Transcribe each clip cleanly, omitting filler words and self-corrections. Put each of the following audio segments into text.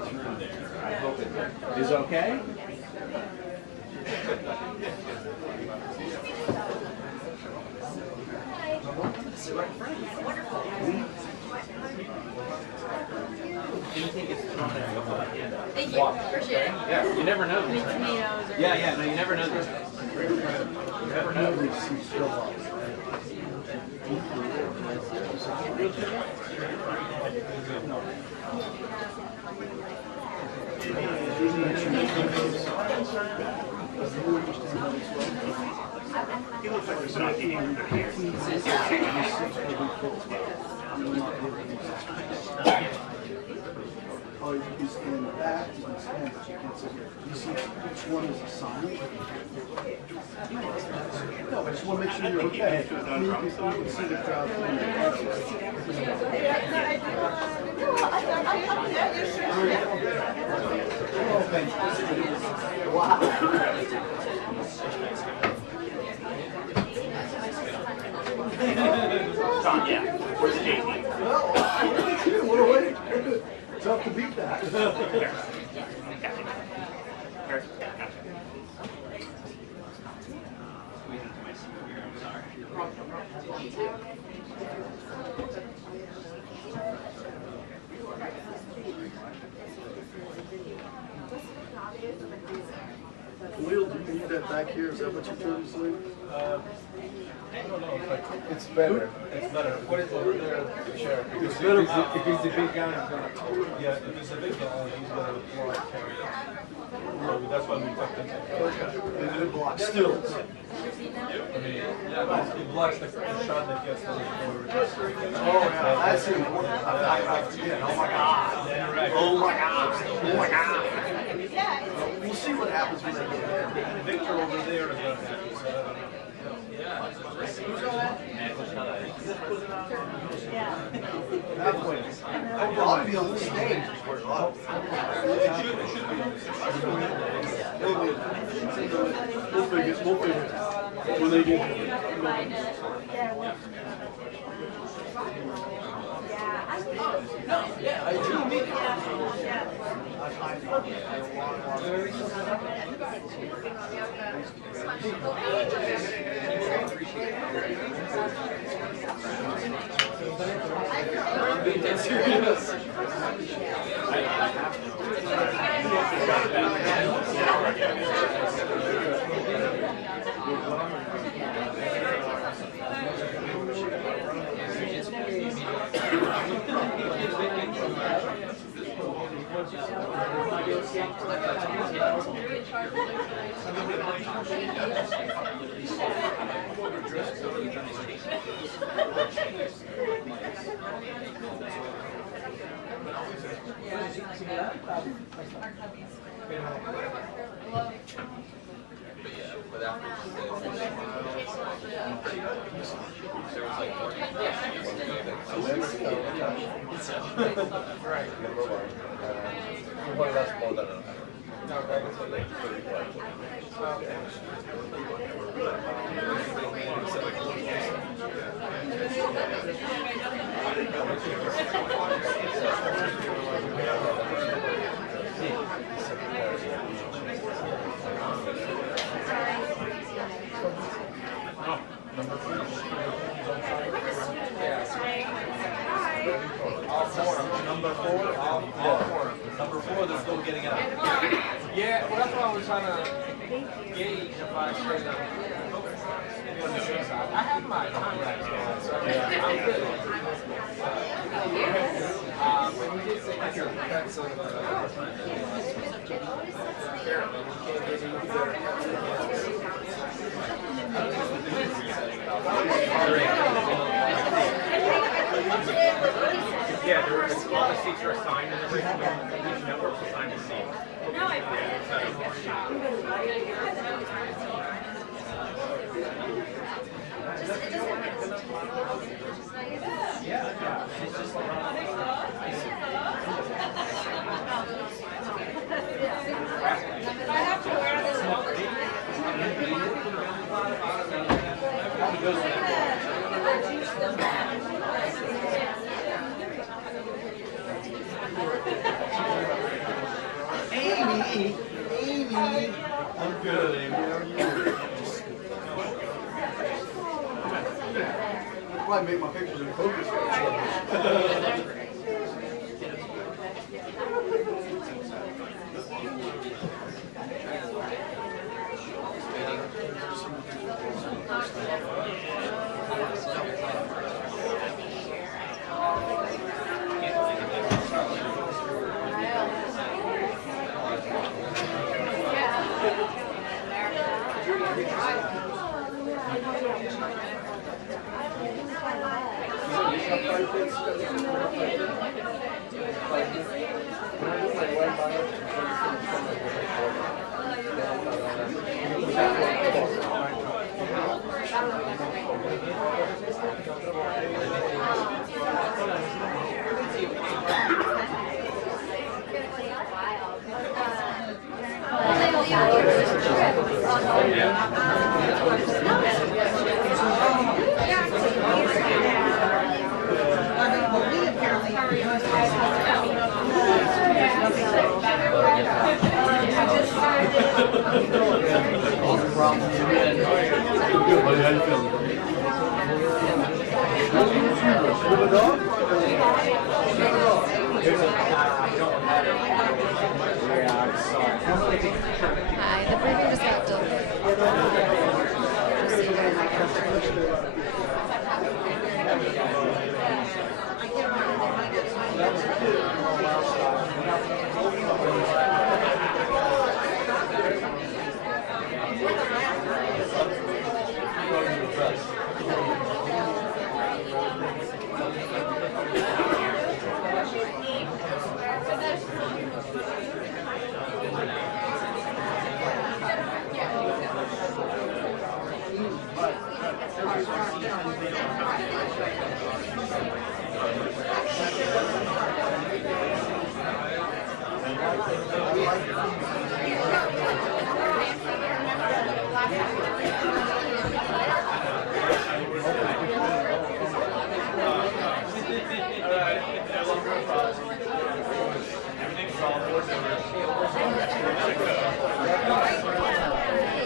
right through there. I hope it is okay. Anything gets thrown there, you'll put a hand up. Thank you. Appreciate it. Yeah, you never know these things. Yeah, no, you never know these things. You never know. He looks like he's not eating the here. Oh, you can stand in the back, you can stand, but you can't sit here. You see, each one is assigned. No, I just want to make sure you're okay. I mean, you can see the crowd. Wow. Tom, yeah. Where's JD? Well, what a way. Tough to beat that. Will, do you need that back here? Is that what you're trying to say? I don't know, but it's better. It's better. Put it over there, chair. It's better. If he's the big guy, he's gonna. Yeah, if he's a big guy, he's gonna block carry. So that's why we tucked it. Okay. And it blocks still. I mean, yeah, it blocks the shot that gets to the forward. Oh, yeah. That's it. Oh, my God. Oh, my God. Oh, my God. We'll see what happens when they get there. Victor over there is gonna have to set up. Halfway. I'll be on the stage. We'll figure it. When they get Number four, they're still getting out. Yeah, well, that's what I was trying to gauge if I should on the safe side. I have my contacts, so I'm good. But you did say that's a yeah, all the seats are assigned and everything. Each network's assigned a seat. Amy. Amy. I'm good, Amy. How are you? Probably make my pictures in focus. Hi, the briefing just got delayed.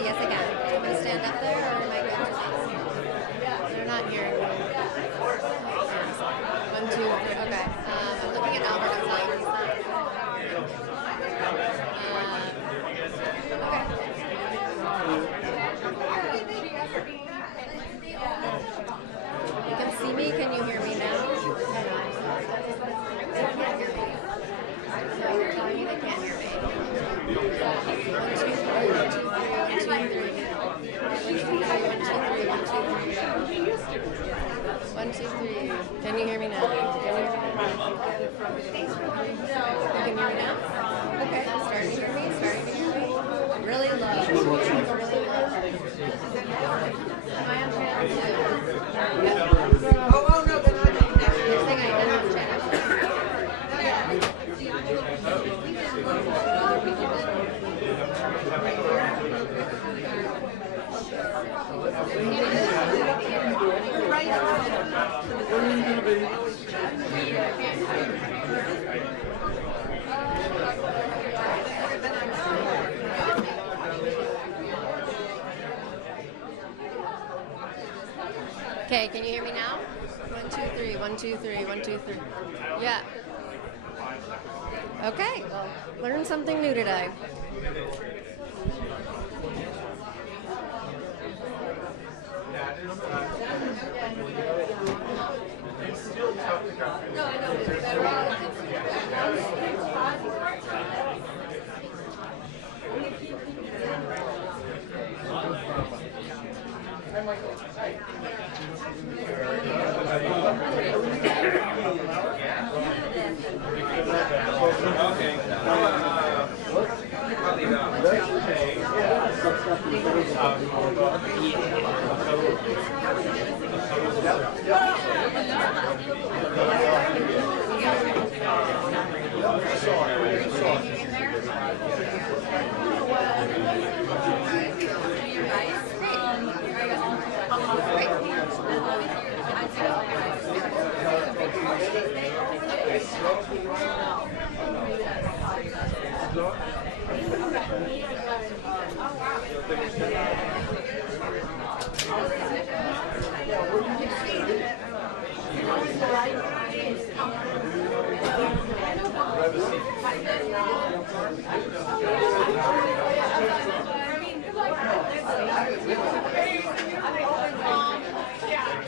Yes, I can. I'm going to stand up there, or am I going to? They're not hearing me. 1, 2, 3. Okay. I'm looking at Albert. I'm telling he's not. Okay. You can see me. Can you hear me now? They can't hear me. So you're telling me they can't hear me. 1, 2, 3, 1, 2, 3, 1, 2, 3. 1, 2, 3, 1, 2, 3. Can you hear me now? Can you hear me now? You can hear me now? Okay, starting to hear me, starting to hear me. Really low. Really low. Am I on channel 2? Yeah. Oh, no, then I'm next. You're saying I didn't have channel 2? Okay, can you hear me now? 1, 2, 3, 1, 2, 3, 1, 2, 3. Yeah. Okay, well, learned something new today. It's still tough to come. No, I know.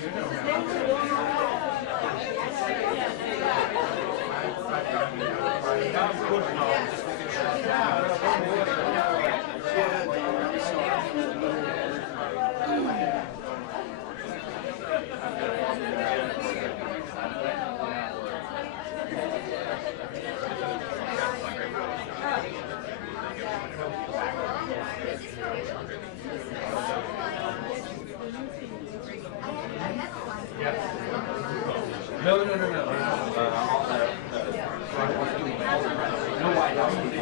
No. No White House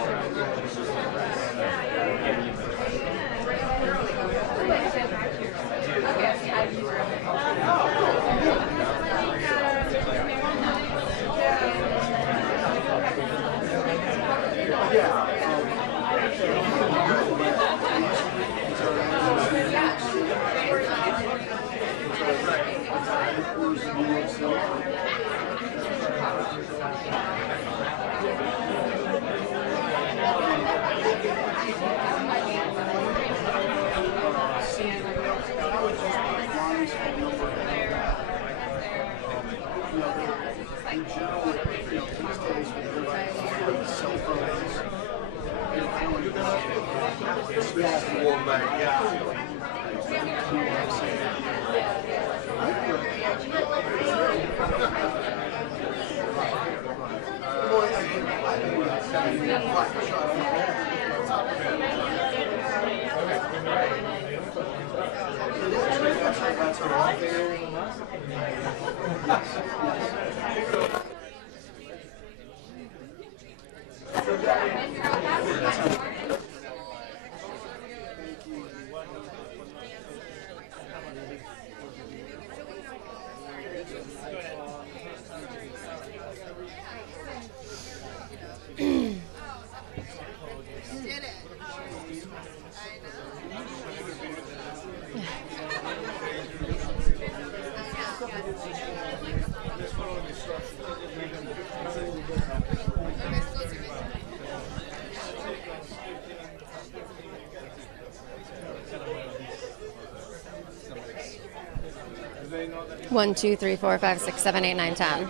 One, two, three, four, five, 6, 7, 8, 9, 10.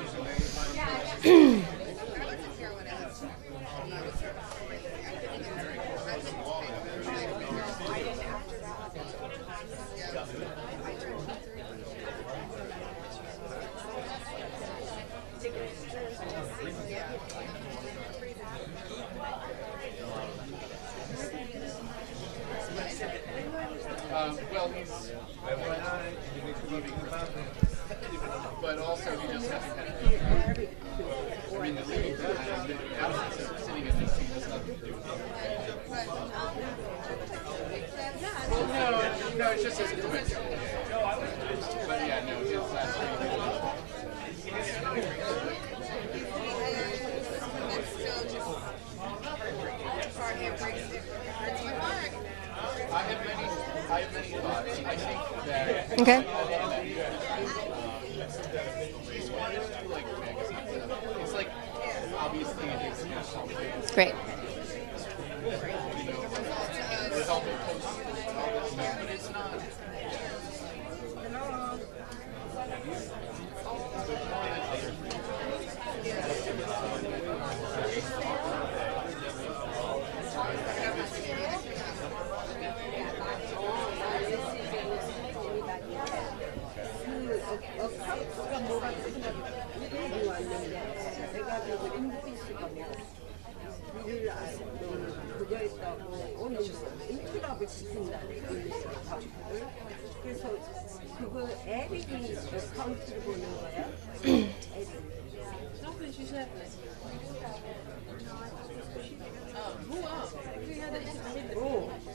Well, he's but also he just hasn't had I mean, the leading guy, the absence of sitting in this team has nothing to do with it. No, it's just his commitment. But yeah, no, his last week. I have many thoughts. I think that. Okay. It's like obviously it is national. Great. With all the posts, but it's not. 그래서 그거 앱이 카운트를 보는 거야?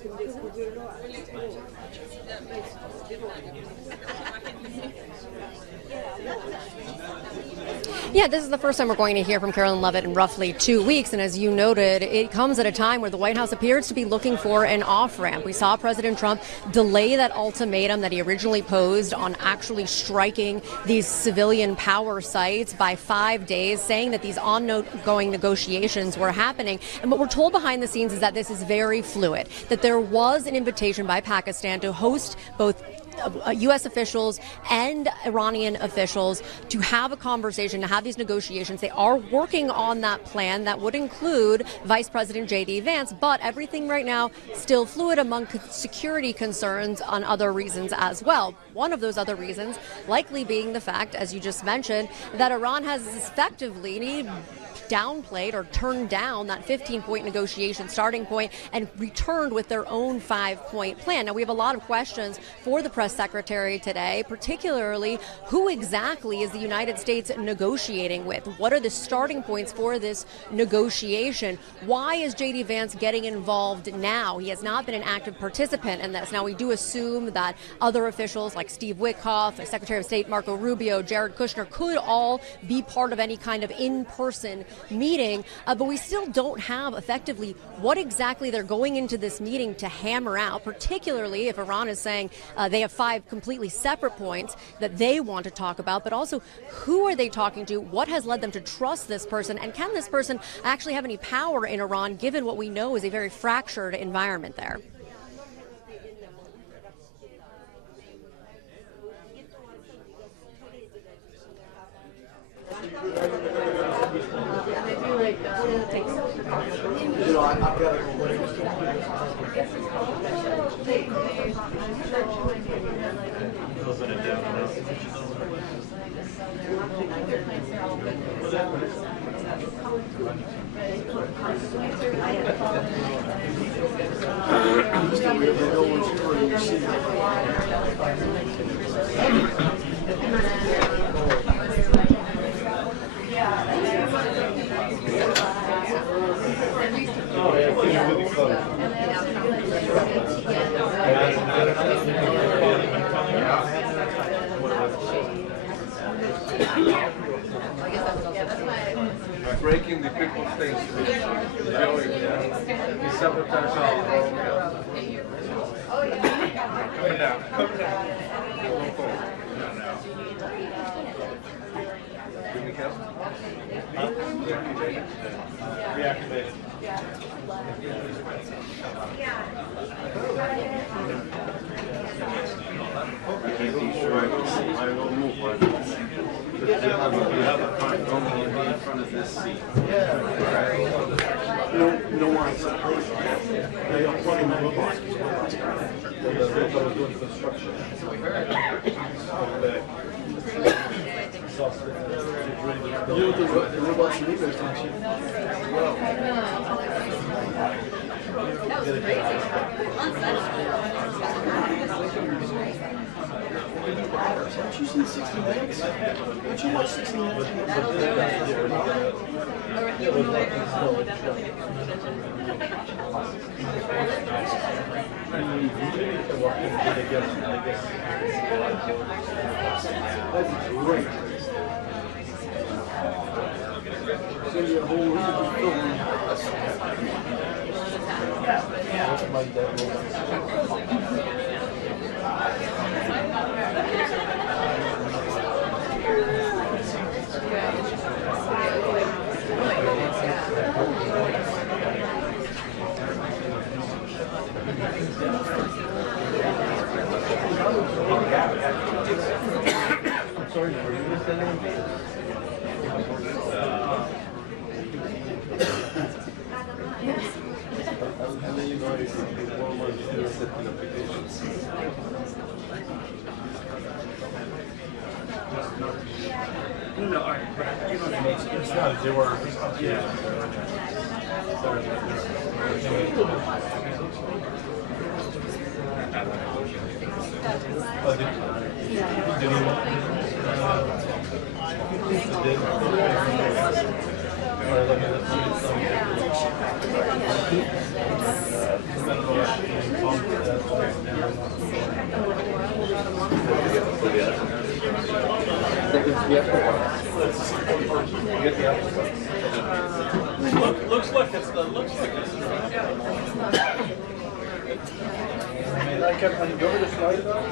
근데 그걸로 안 되고 Yeah, this is the first time we're going to hear from Karoline Leavitt in roughly 2 weeks. And as you noted, it comes at a time where the White House appears to be looking for an off-ramp. We saw President Trump delay that ultimatum that he originally posed on actually striking these civilian power sites by 5 days, saying that these ongoing negotiations were happening. And what we're told behind the scenes is that this is very fluid, that there was an invitation by Pakistan to host both U.S. officials and Iranian officials to have a conversation, to have these negotiations. They are working on that plan that would include Vice President J.D. Vance, but everything right now still fluid among security concerns on other reasons as well. One of those other reasons likely being the fact, as you just mentioned, that Iran has effectively downplayed or turned down that 15-point negotiation starting point and returned with their own 5-point plan. Now, we have a lot of questions for the press secretary today, particularly who exactly is the United States negotiating with? What are the starting points for this negotiation? Why is J.D. Vance getting involved now? He has not been an active participant in this. Now, we do assume that other officials like Steve Witkoff, Secretary of State Marco Rubio, Jared Kushner could all be part of any kind of in-person meeting, but we still don't have effectively what exactly they're going into this meeting to hammer out, particularly if Iran is saying they have 5 completely separate points that they want to talk about, but also who are they talking to, what has led them to trust this person, and can this person actually have any power in Iran given what we know is a very fractured environment there. You know, I've got to breaking the people's things. Joey, he sabotaged all. Coming down. Coming down. Going forward. Give me count. Reactivated. I will move one. You have a front only in front of this seat. no worries. They are plugging the robots. The robot was doing construction. You know the robots in English, don't you? Well. That was crazy. Aren't you seeing 60 minutes? Don't you watch 60 minutes? That's great. Send you a whole week of filming. That's my dad. I'm sorry, were you listening? And then you know if one more to set the applications. No, all right, but you know what I mean? It's not, they were, yeah. Looks like it's the Can you go to the slide though?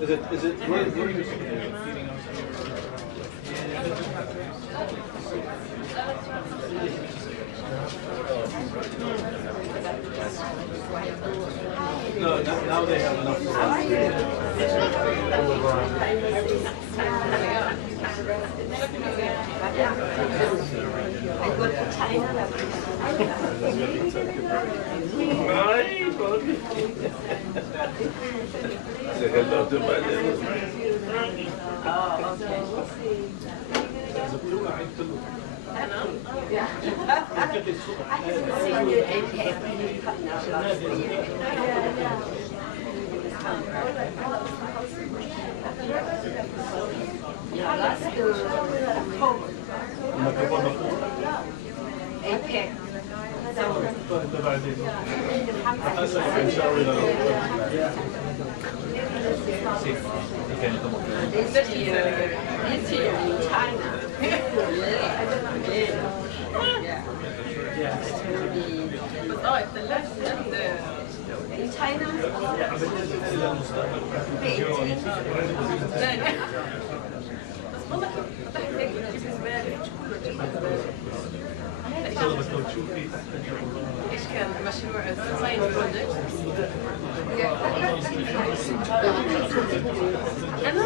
Is it, where are you feeding us? No, now they have enough. I go to China. Say hello to my little. I haven't seen you in APEC come now last APEC. This year in China. In China, ايش كان مشروع الساين بروجكت؟ انا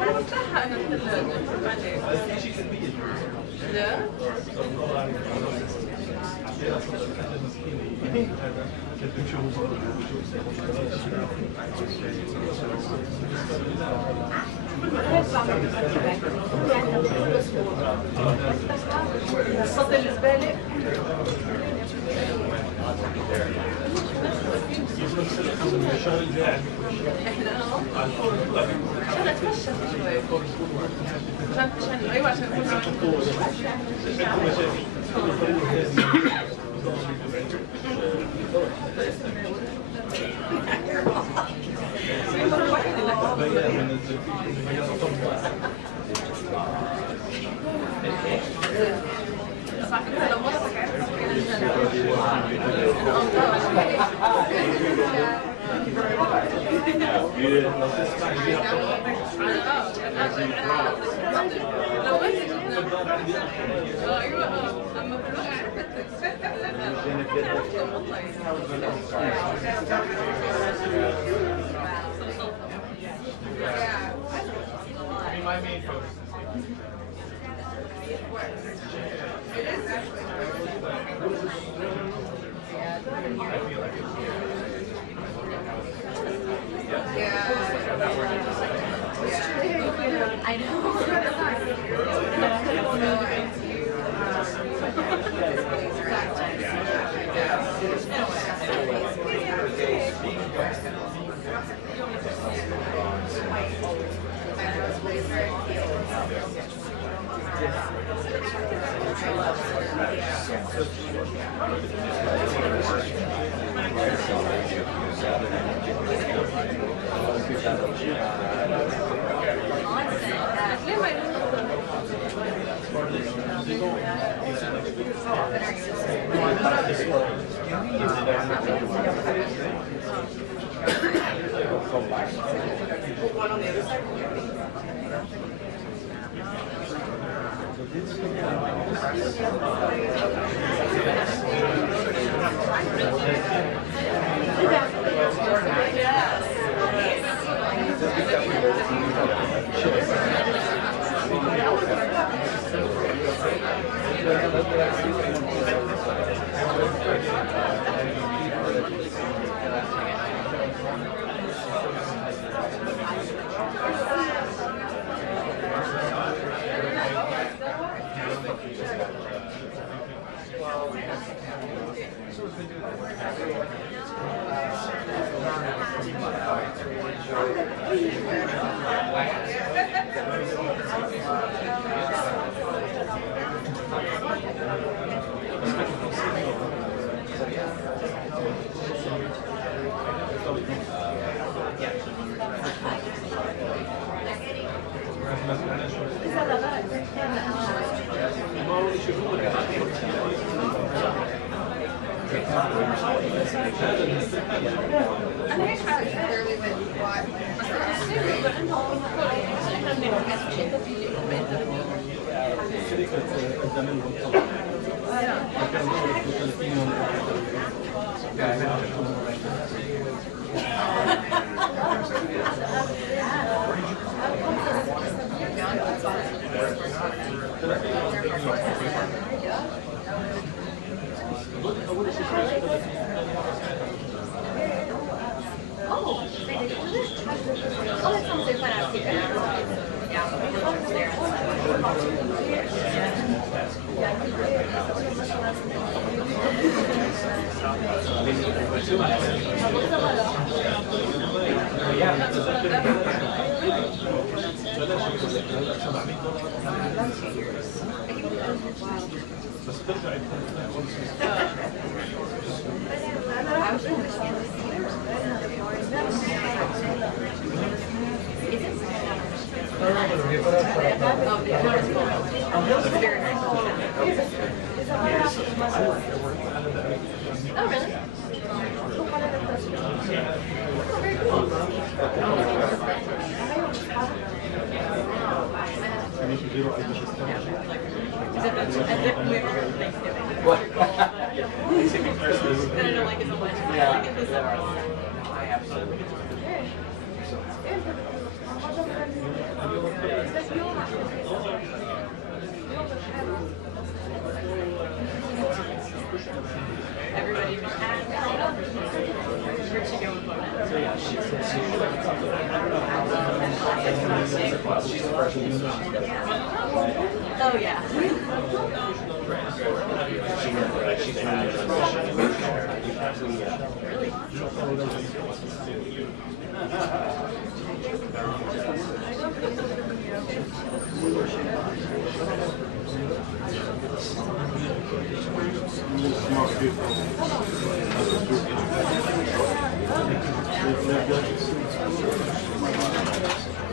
بفتحها انا الثلاجة عليك لا صوت الزبالة عشان اتمشى شوي عشان ايوه عشان My main focus. I know. Oh, really? Thanksgiving, Christmas. That I don't like it so much. I like it this summer a lot. I absolutely. Everybody where'd she go with photos? So yeah, she's the freshman. Oh, yeah.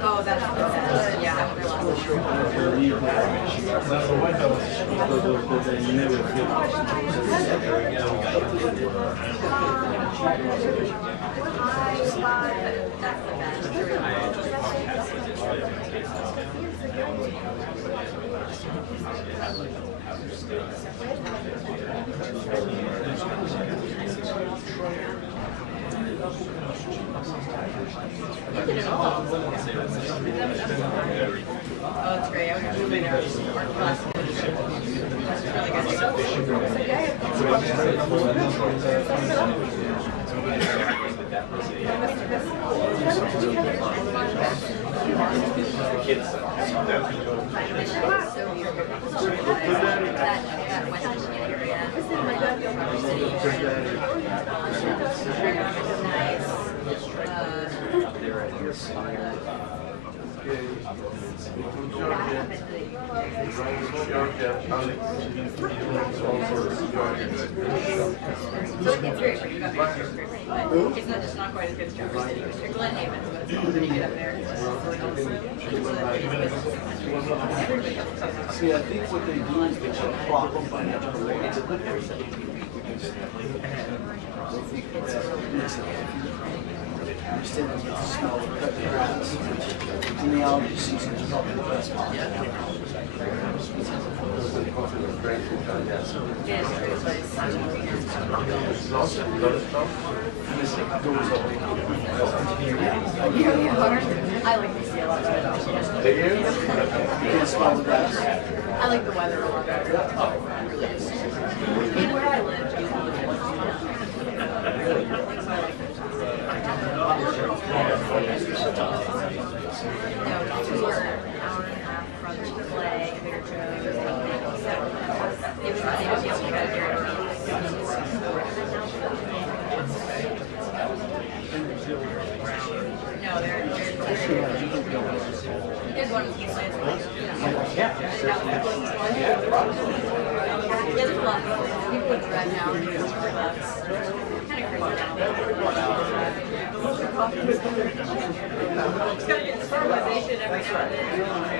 Oh, that's yeah, I wonder last That's the You did it all. Oh, it's great. I was really nervous. Art class. So it's great when you got there. It's not just not quite as good as Traverse City, but you're Glen Haven, but when you get up there, it's See, I think what they do is they put proper financial related. It's a good everything. Understand them get the snow, cut the grass. In the allergy season, it's probably the best part. I like to see a lot better. You can't smell the grass. I like the weather a lot better. And where I live, we're an hour and a half from Chick-fil-A, Bigger Joe's, it was funny to be able to go here. No, they're there's one of the plants. Yeah, there's a lot of people drive now and use $100. Kind of crazy now. It's gotta get fertilization every now and then.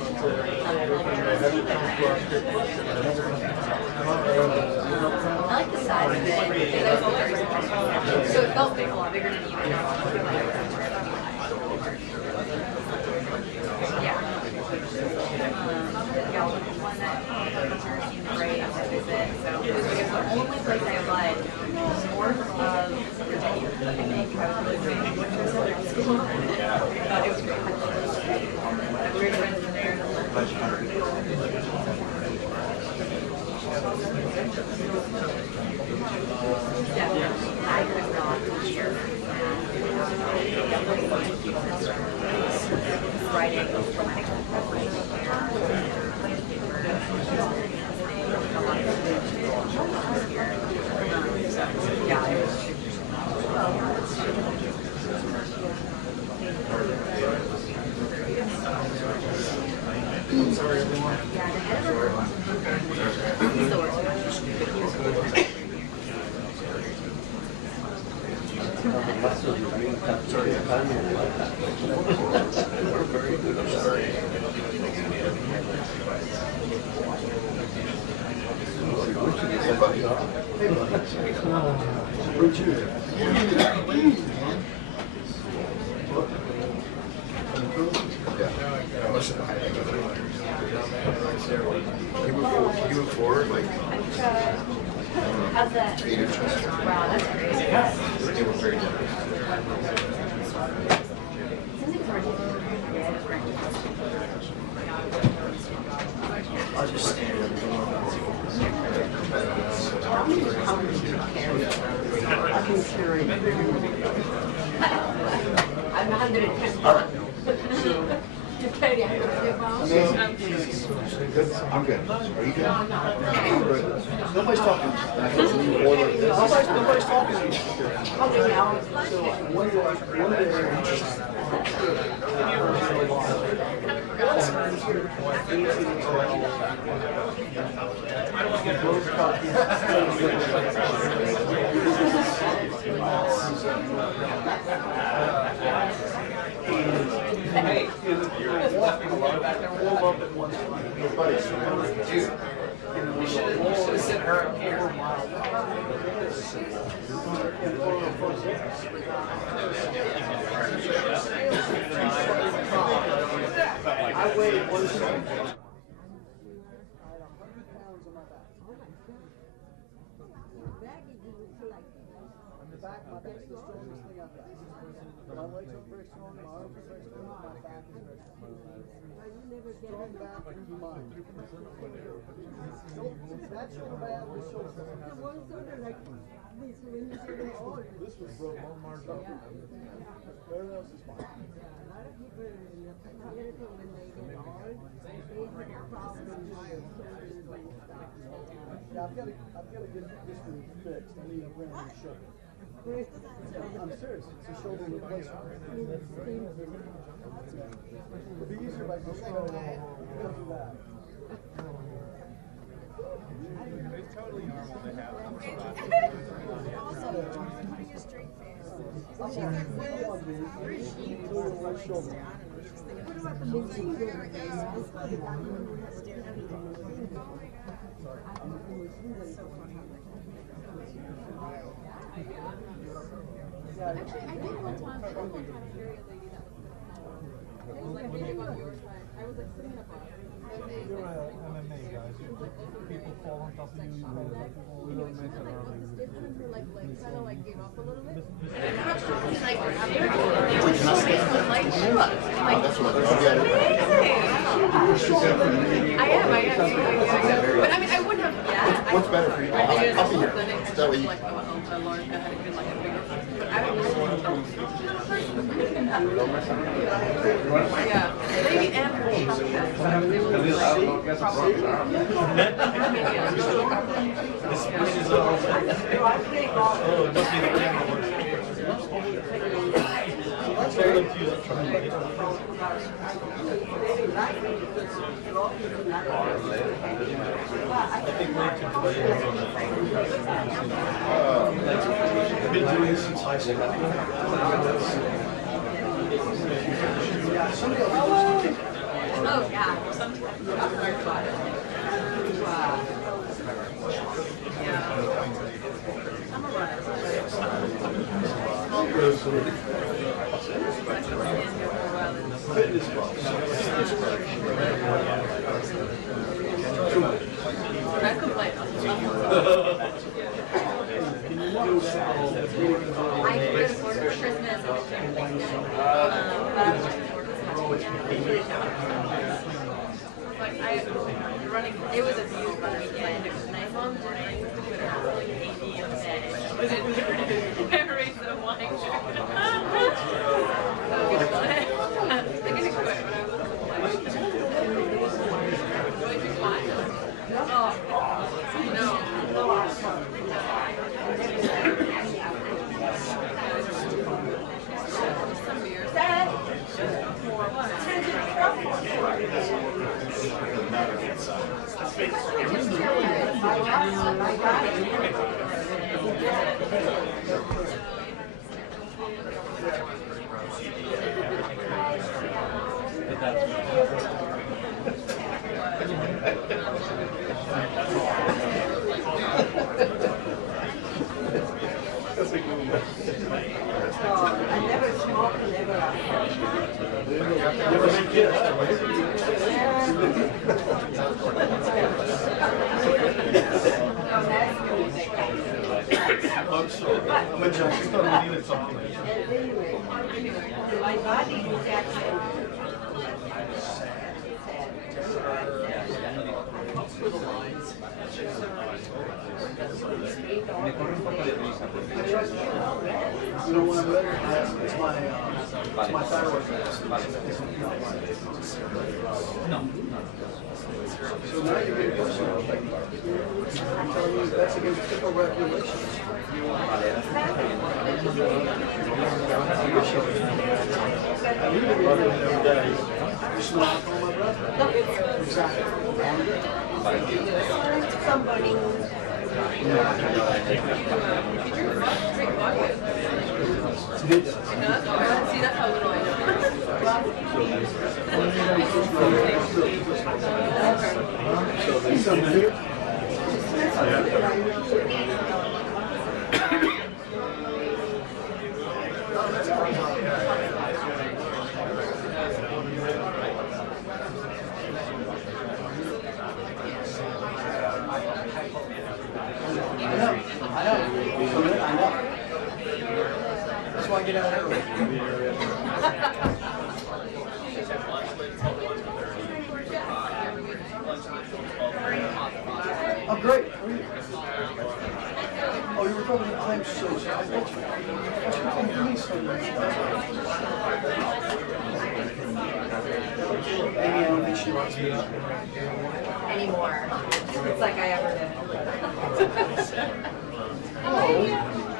I like the size of it. That was very small. So it felt big, a lot bigger than you know. Yeah. Yeah, the one that in the grave, that was it. So it was the only place I applied north of Virginia. I think I was really great. It was great. I have great friends in there. Yeah, I could not hear. Friday, Sorry, everyone. You move forward, like, how's that? 8 inches. Wow, that's crazy. They were very generous. I'll just stand up. I can carry. I'm 110 pounds. You're carrying 110 pounds? I'm good. Are you good? I'm good. Nobody's talking. Nobody's talking. How many hours? Hey, you're left me alone back there. Dude, you should have sent her up here. I weigh 170. My legs are very strong, my arms are very strong, my back is very strong. Strong back and mind. That shoulder bad, this shoulder bad. This was broke on Mars up. Everything else is fine. Yeah, I've got to get this one fixed. I need a brand new shoulder. I'm serious. It's a shoulder replacement. It'd be easier if I just go do that. It's totally normal to have Actually, I did one time had a very lady that it was like video on your time. I was like sitting in a bus. You're MMA guys. People fall on top of you. We don't make it early. Like kind of like gave up a little bit. That's what I am. But I mean, I wouldn't have. Yeah. What's better for you? I'll be here. That way you can. Yeah. Maybe and her I've been doing this since high school. Oh, yeah. I'm a runner. Fitness club. I could play. I could go to Florida for Christmas. But like running, it was a beautiful weekend. It was nice long mornings. We went out like 8 p.m. day. It was in memories of wine. So good fun. I couldn't quit when I was really too quiet. Oh, no. Some beers. I never smoked and never I'm sorry. I'm a judge. I thought we needed something. anyway, my body is actually You know, when I'm ready, it's my thyroid. No. So now you're getting personal. I'm telling you, that's against typical regulations. You smile for my brother. Exactly. somebody See, that's how little I know. Some beer. I know. That's why I get out early. Oh, great. How are you? Oh, you were talking to I'm so sorry. What's your police on this? Amy, I don't think she likes me. Anymore. It's like I ever did.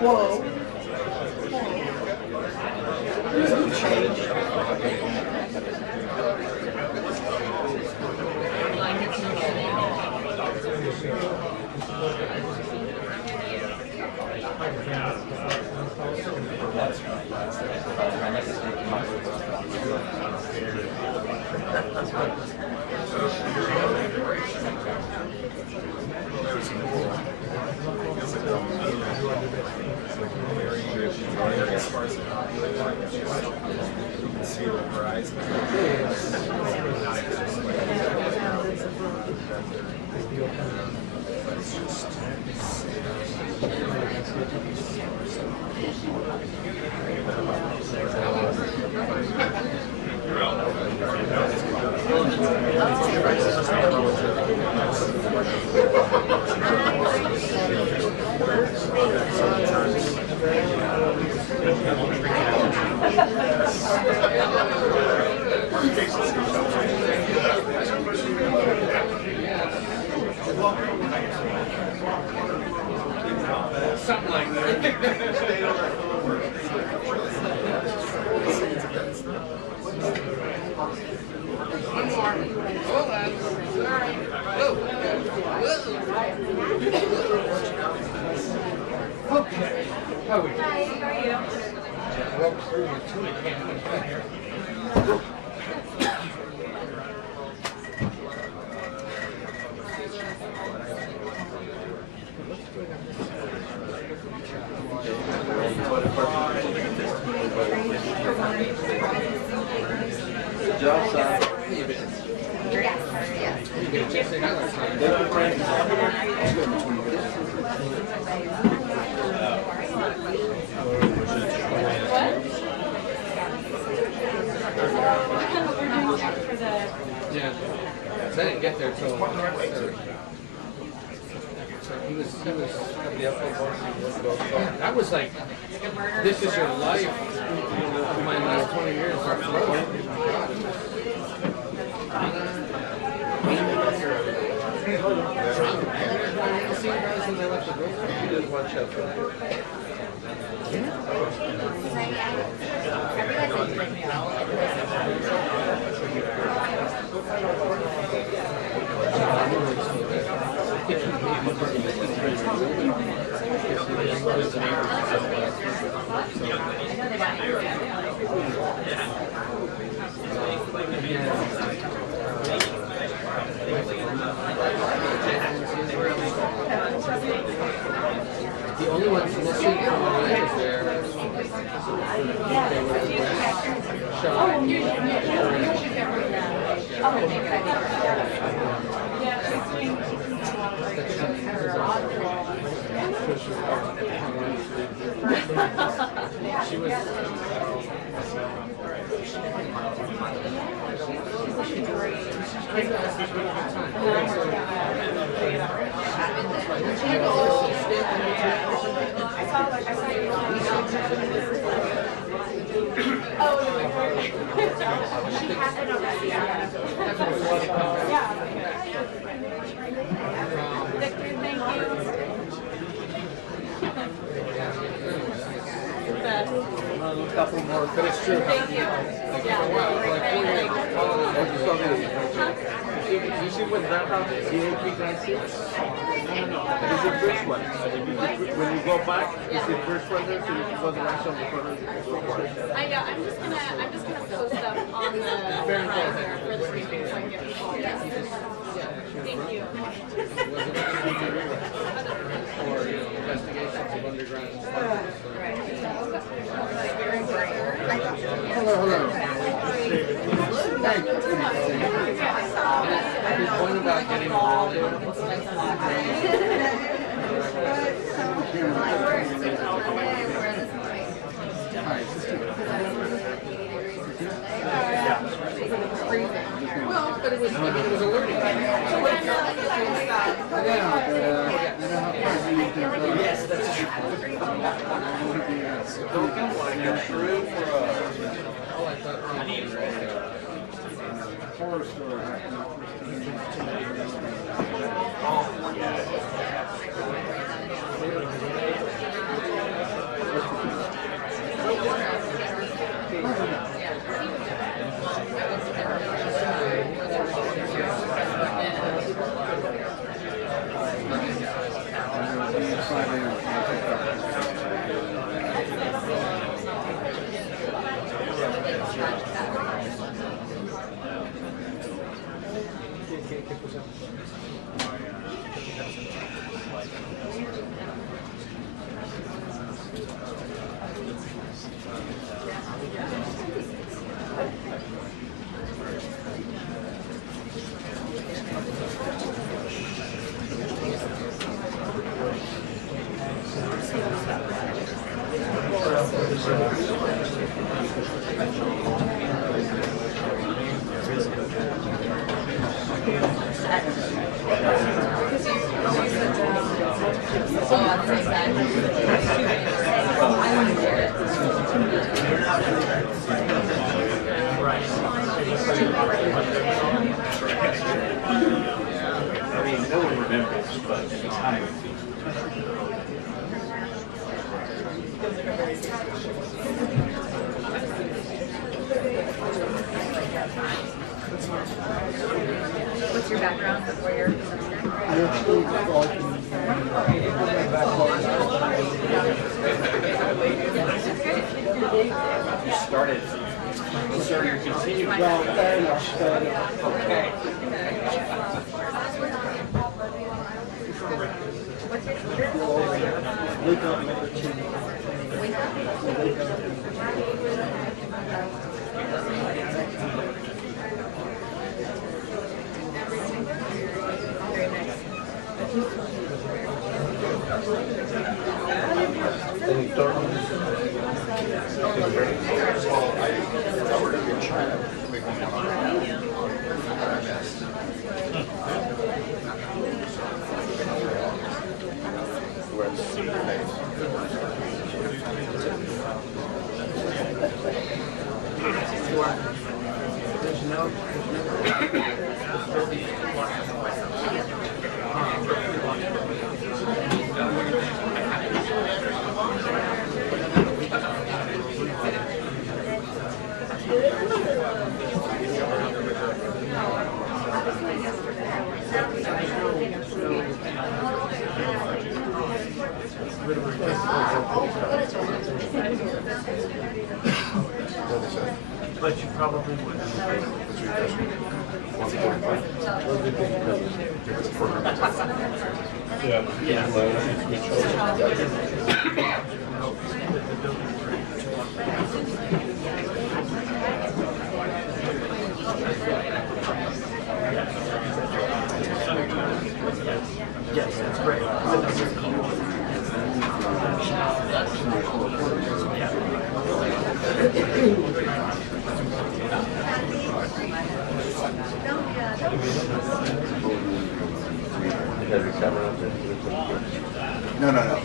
Whoa. There's no change. Something like that. One more. Hold on. Sorry. Whoa. Okay. How are we? Hi, how are you? Walk through your tuna can. job, son. Yeah. I didn't get there till that was like, this is your life. My last 20 years. The only ones missing from the is there. She was. A couple more, but it's true. Thank you. You see what that DAP guys do? It's the first one. When you go back, it's the first one there, so you can go the rest of the front. I know. I'm just gonna post up on the browser for the briefing so I can get people. Thank you. Or investigations of underground. Hold on. His point about getting involved in well, but it was alerting. Yes, that's true. True for horror story. What's your background before your You started. Sir, you continue. Well, fair enough. Okay. Wake up number 2. Any third one? But you probably wouldn't. Yes, that's great. No.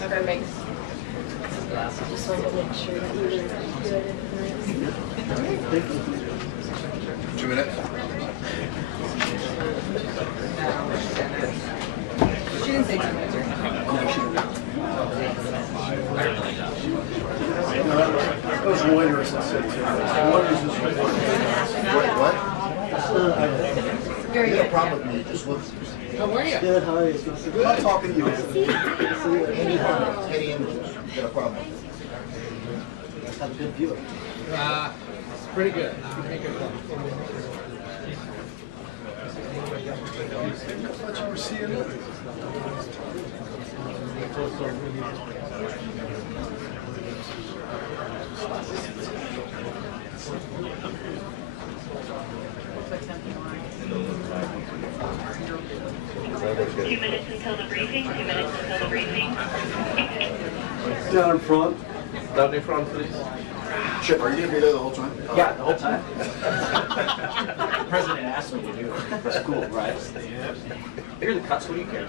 Never makes. Just wanted to make sure that you were good. 2 minutes. She didn't say 2 minutes, right? That was Reuters that said What? Very You got a good. problem with me, just look. How are you? Good, how are you? I'm not talking to you. Any images. You got a problem. Have a good view. It's pretty good. Pretty good. I thought you were seeing it. Down in front. Down in front, please. Chip, are you gonna be there the whole time? Yeah, the whole time. The president asked me to do it. That's cool, right? Here are the cuts. What do you care?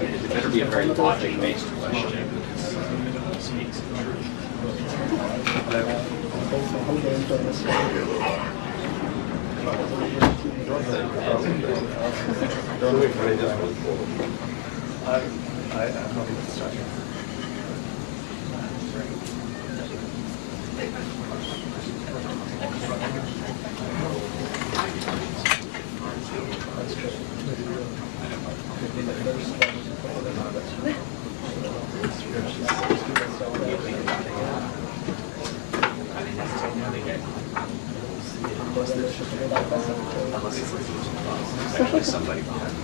It better be a very logic-based question. Speaks the truth. especially somebody behind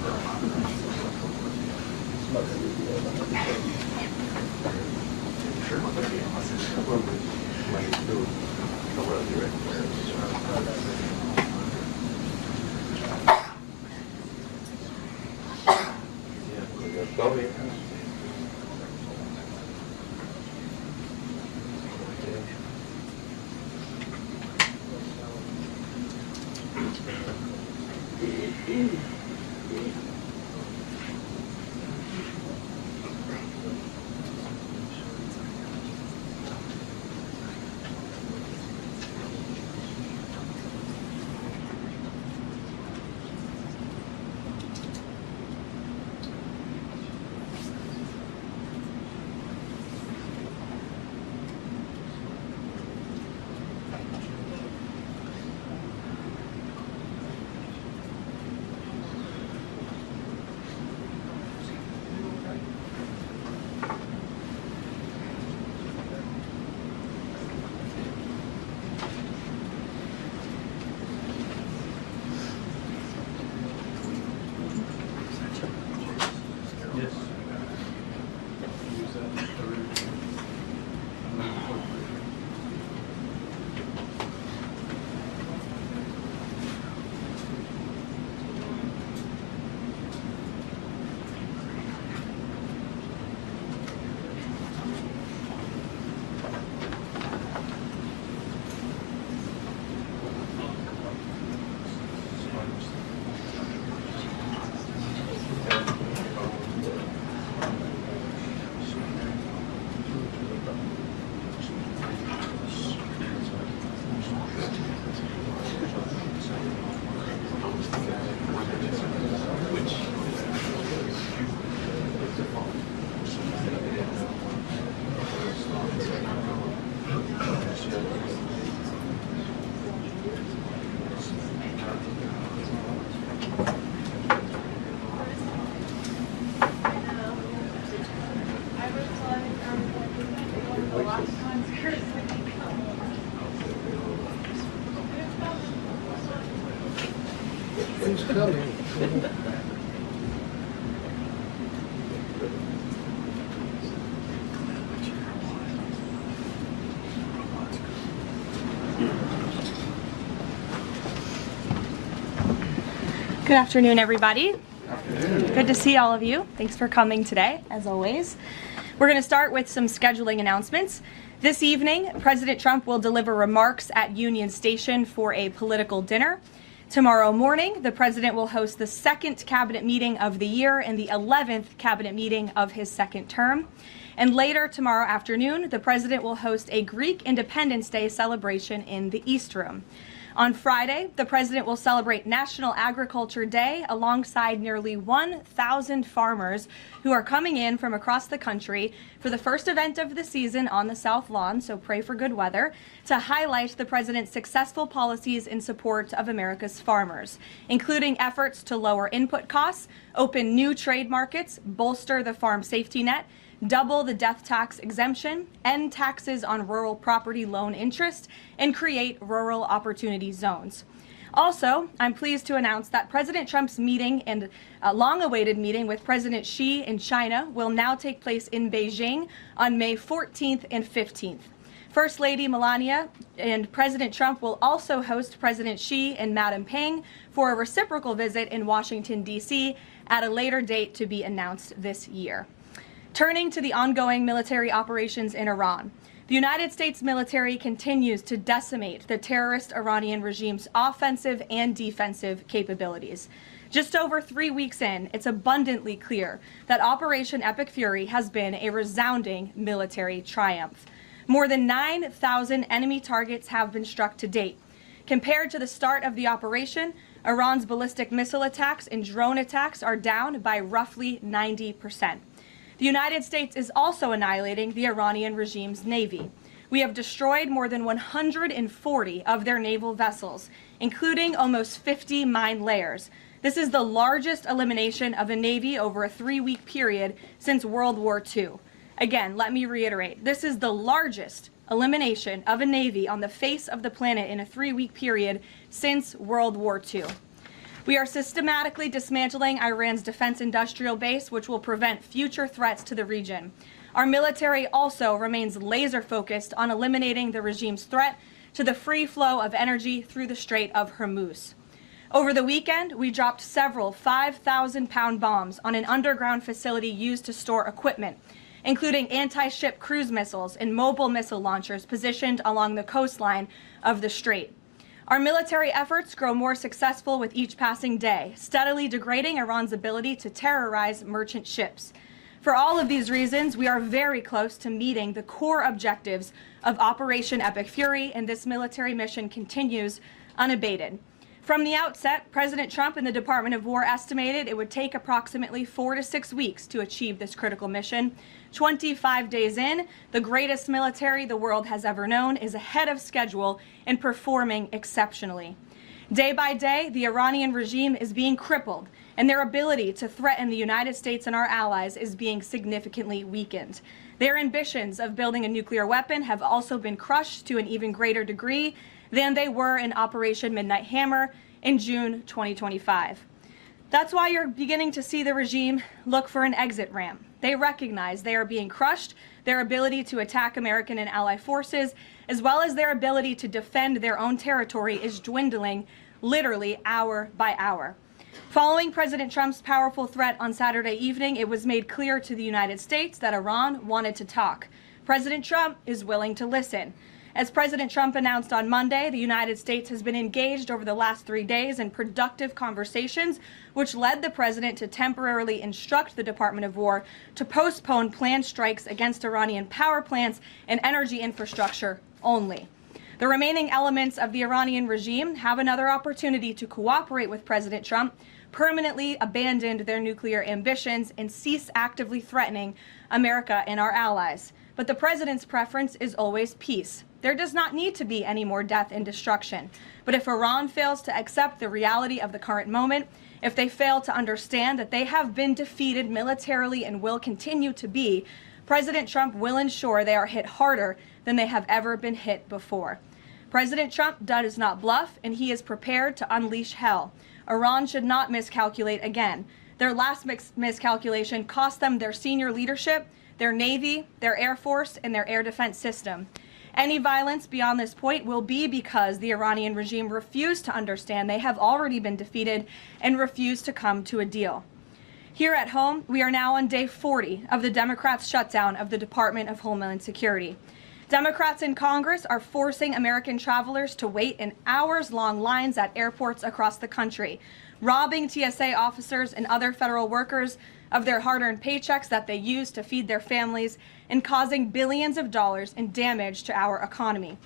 Good afternoon, everybody. Good to see all of you. Thanks for coming today, as always. We're going to start with some scheduling announcements. This evening, President Trump will deliver remarks at Union Station for a political dinner. Tomorrow morning, the president will host the second cabinet meeting of the year and the 11th cabinet meeting of his second term. And later tomorrow afternoon, the president will host a Greek Independence Day celebration in the East Room. On Friday, the president will celebrate National Agriculture Day alongside nearly 1,000 farmers who are coming in from across the country for the first event of the season on the South Lawn, so pray for good weather, to highlight the president's successful policies in support of America's farmers, including efforts to lower input costs, open new trade markets, bolster the farm safety net, double the death tax exemption, end taxes on rural property loan interest, and create rural opportunity zones. Also, I'm pleased to announce that President Trump's meeting and long-awaited meeting with President Xi in China will now take place in Beijing on May 14th and 15th. First Lady Melania and President Trump will also host President Xi and Madam Peng for a reciprocal visit in Washington, D.C. at a later date to be announced this year. Turning to the ongoing military operations in Iran, the United States military continues to decimate the terrorist Iranian regime's offensive and defensive capabilities. Just over 3 weeks in, it's abundantly clear that Operation Epic Fury has been a resounding military triumph. More than 9,000 enemy targets have been struck to date. Compared to the start of the operation, Iran's ballistic missile attacks and drone attacks are down by roughly 90%. The United States is also annihilating the Iranian regime's navy. We have destroyed more than 140 of their naval vessels, including almost 50 mine layers. This is the largest elimination of a navy over a 3-week period since World War II. Again, let me reiterate, this is the largest elimination of a navy on the face of the planet in a 3-week period since World War II. We are systematically dismantling Iran's defense industrial base, which will prevent future threats to the region. Our military also remains laser focused on eliminating the regime's threat to the free flow of energy through the Strait of Hormuz. Over the weekend, we dropped several 5,000-pound bombs on an underground facility used to store equipment, including anti-ship cruise missiles and mobile missile launchers positioned along the coastline of the strait. Our military efforts grow more successful with each passing day, steadily degrading Iran's ability to terrorize merchant ships. For all of these reasons, we are very close to meeting the core objectives of Operation Epic Fury, and this military mission continues unabated. From the outset, President Trump and the Department of War estimated it would take approximately 4 to 6 weeks to achieve this critical mission. 25 days in, the greatest military the world has ever known is ahead of schedule and performing exceptionally. Day by day, the Iranian regime is being crippled, and their ability to threaten the United States and our allies is being significantly weakened. Their ambitions of building a nuclear weapon have also been crushed to an even greater degree than they were in Operation Midnight Hammer in June 2025. That's why you're beginning to see the regime look for an exit ramp. They recognize they are being crushed, their ability to attack American and ally forces, as well as their ability to defend their own territory is dwindling literally hour by hour. Following President Trump's powerful threat on Saturday evening, it was made clear to the United States that Iran wanted to talk. President Trump is willing to listen. As President Trump announced on Monday, the United States has been engaged over the last 3 days in productive conversations, which led the president to temporarily instruct the Department of War to postpone planned strikes against Iranian power plants and energy infrastructure only. The remaining elements of the Iranian regime have another opportunity to cooperate with President Trump, permanently abandon their nuclear ambitions, and cease actively threatening America and our allies. But the president's preference is always peace. There does not need to be any more death and destruction. But if Iran fails to accept the reality of the current moment, if they fail to understand that they have been defeated militarily and will continue to be, President Trump will ensure they are hit harder than they have ever been hit before. President Trump does not bluff, and he is prepared to unleash hell. Iran should not miscalculate again. Their last miscalculation cost them their senior leadership, their Navy, their Air Force, and their air defense system. Any violence beyond this point will be because the Iranian regime refused to understand they have already been defeated and refused to come to a deal. Here at home, we are now on day 40 of the Democrats' shutdown of the Department of Homeland Security. Democrats in Congress are forcing American travelers to wait in hours-long lines at airports across the country, robbing TSA officers and other federal workers of their hard-earned paychecks that they use to feed their families, and causing billions of dollars in damage to our economy.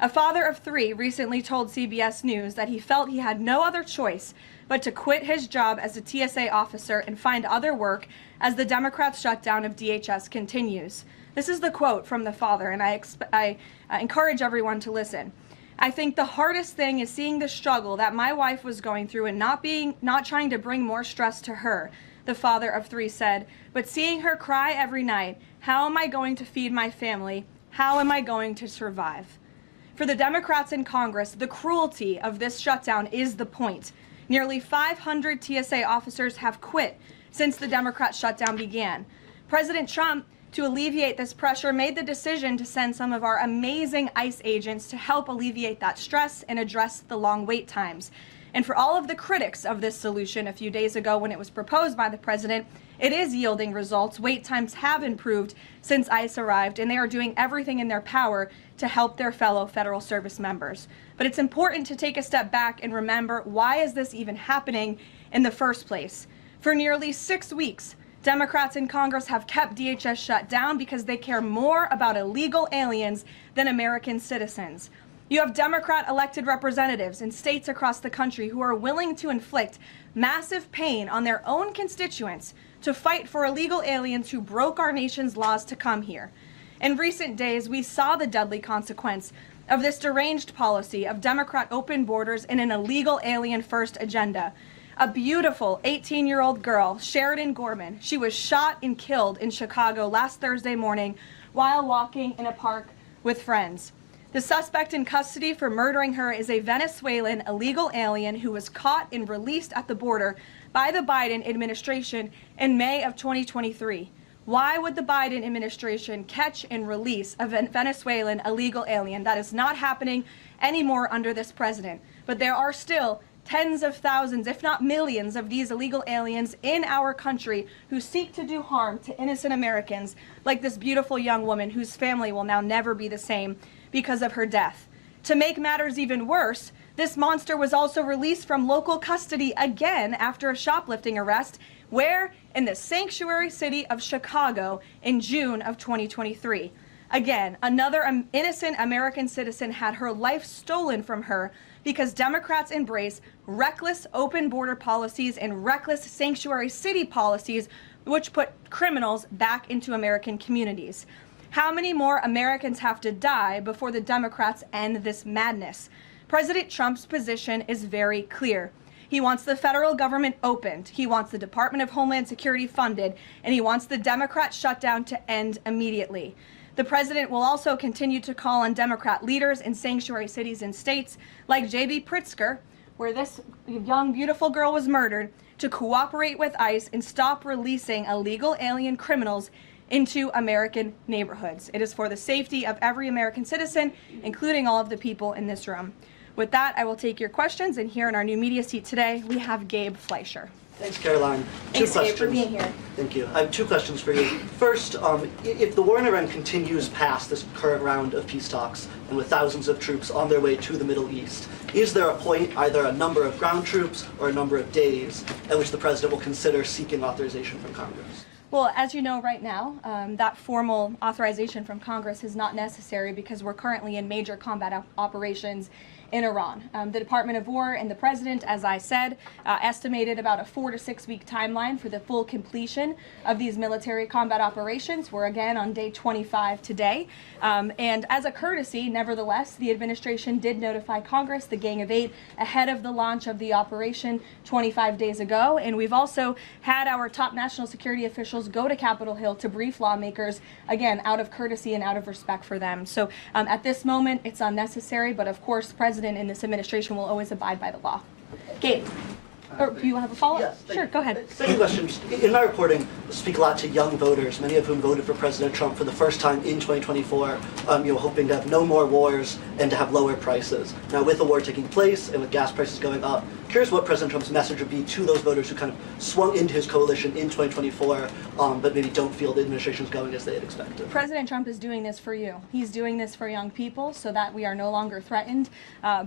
A father of 3 recently told CBS News that he felt he had no other choice but to quit his job as a TSA officer and find other work as the Democrats' shutdown of DHS continues. This is the quote from the father, and I encourage everyone to listen. "I think the hardest thing is seeing the struggle that my wife was going through and not trying to bring more stress to her," the father of 3 said, "but seeing her cry every night, how am I going to feed my family? How am I going to survive?" For the Democrats in Congress, the cruelty of this shutdown is the point. Nearly 500 TSA officers have quit since the Democrat shutdown began. President Trump, to alleviate this pressure, made the decision to send some of our amazing ICE agents to help alleviate that stress and address the long wait times. And for all of the critics of this solution a few days ago when it was proposed by the president, it is yielding results. Wait times have improved since ICE arrived, and they are doing everything in their power to help their fellow federal service members. But it's important to take a step back and remember, why is this even happening in the first place? For nearly 6 weeks, Democrats in Congress have kept DHS shut down because they care more about illegal aliens than American citizens. You have Democrat elected representatives in states across the country who are willing to inflict massive pain on their own constituents to fight for illegal aliens who broke our nation's laws to come here. In recent days, we saw the deadly consequence of this deranged policy of Democrat open borders and an illegal alien-first agenda. A beautiful 18-year-old girl, Sheridan Gorman, she was shot and killed in Chicago last Thursday morning while walking in a park with friends. The suspect in custody for murdering her is a Venezuelan illegal alien who was caught and released at the border by the Biden administration in May of 2023. Why would the Biden administration catch and release a Venezuelan illegal alien? That is not happening anymore under this president. But there are still tens of thousands, if not millions, of these illegal aliens in our country who seek to do harm to innocent Americans, like this beautiful young woman whose family will now never be the same because of her death. To make matters even worse, this monster was also released from local custody again after a shoplifting arrest, where? In the sanctuary city of Chicago in June of 2023. Again, another innocent American citizen had her life stolen from her because Democrats embrace reckless open border policies and reckless sanctuary city policies, which put criminals back into American communities. How many more Americans have to die before the Democrats end this madness? President Trump's position is very clear. He wants the federal government opened, he wants the Department of Homeland Security funded, and he wants the Democrat shutdown to end immediately. The president will also continue to call on Democrat leaders in sanctuary cities and states like J.B. Pritzker, where this young, beautiful girl was murdered, to cooperate with ICE and stop releasing illegal alien criminals into American neighborhoods. It is for the safety of every American citizen, including all of the people in this room. With that, I will take your questions, and here in our new media seat today, we have Gabe Fleischer. Thanks, Karoline. Thanks, Two questions. Gabe, for being here. Thank you. I have two questions for you. First, if the war in Iran continues past this current round of peace talks, and with thousands of troops on their way to the Middle East, is there a point, either a number of ground troops or a number of days, at which the president will consider seeking authorization from Congress? Well, as you know right now, that formal authorization from Congress is not necessary because we're currently in major combat operations in Iran. The Department of War and the President, as I said, estimated about a 4 to 6 week timeline for the full completion of these military combat operations. We're again on day 25 today. And as a courtesy, nevertheless, the administration did notify Congress, the Gang of Eight, ahead of the launch of the operation 25 days ago. And we've also had our top national security officials go to Capitol Hill to brief lawmakers, again, out of courtesy and out of respect for them. So at this moment, it's unnecessary, but of course, the President and this administration will always abide by the law. Gabe, or do you have a follow-up? Yes, sure, go ahead. Second question. In my reporting, I speak a lot to young voters, many of whom voted for President Trump for the first time in 2024, hoping to have no more wars and to have lower prices. Now, with the war taking place and with gas prices going up, curious what President Trump's message would be to those voters who kind of swung into his coalition in 2024, but maybe don't feel the administration's going as they had expected. President Trump is doing this for you. He's doing this for young people so that we are no longer threatened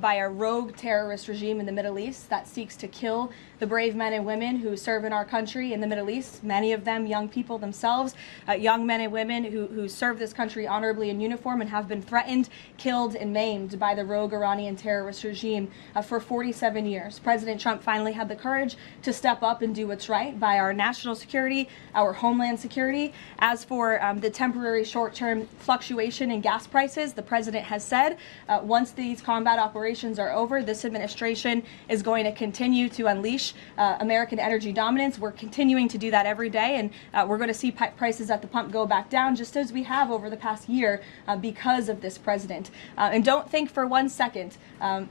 by a rogue terrorist regime in the Middle East that seeks to kill the brave men and women who serve in our country in the Middle East, many of them young people themselves, young men and women who serve this country honorably in uniform and have been threatened, killed, and maimed by the rogue Iranian terrorist regime for 47 years. President Trump finally had the courage to step up and do what's right by our national security, our homeland security. As for the temporary short-term fluctuation in gas prices, the president has said once these combat operations are over, this administration is going to continue to unleash American energy dominance. We're continuing to do that every day, and we're going to see prices at the pump go back down, just as we have over the past year because of this president. And don't think for 1 second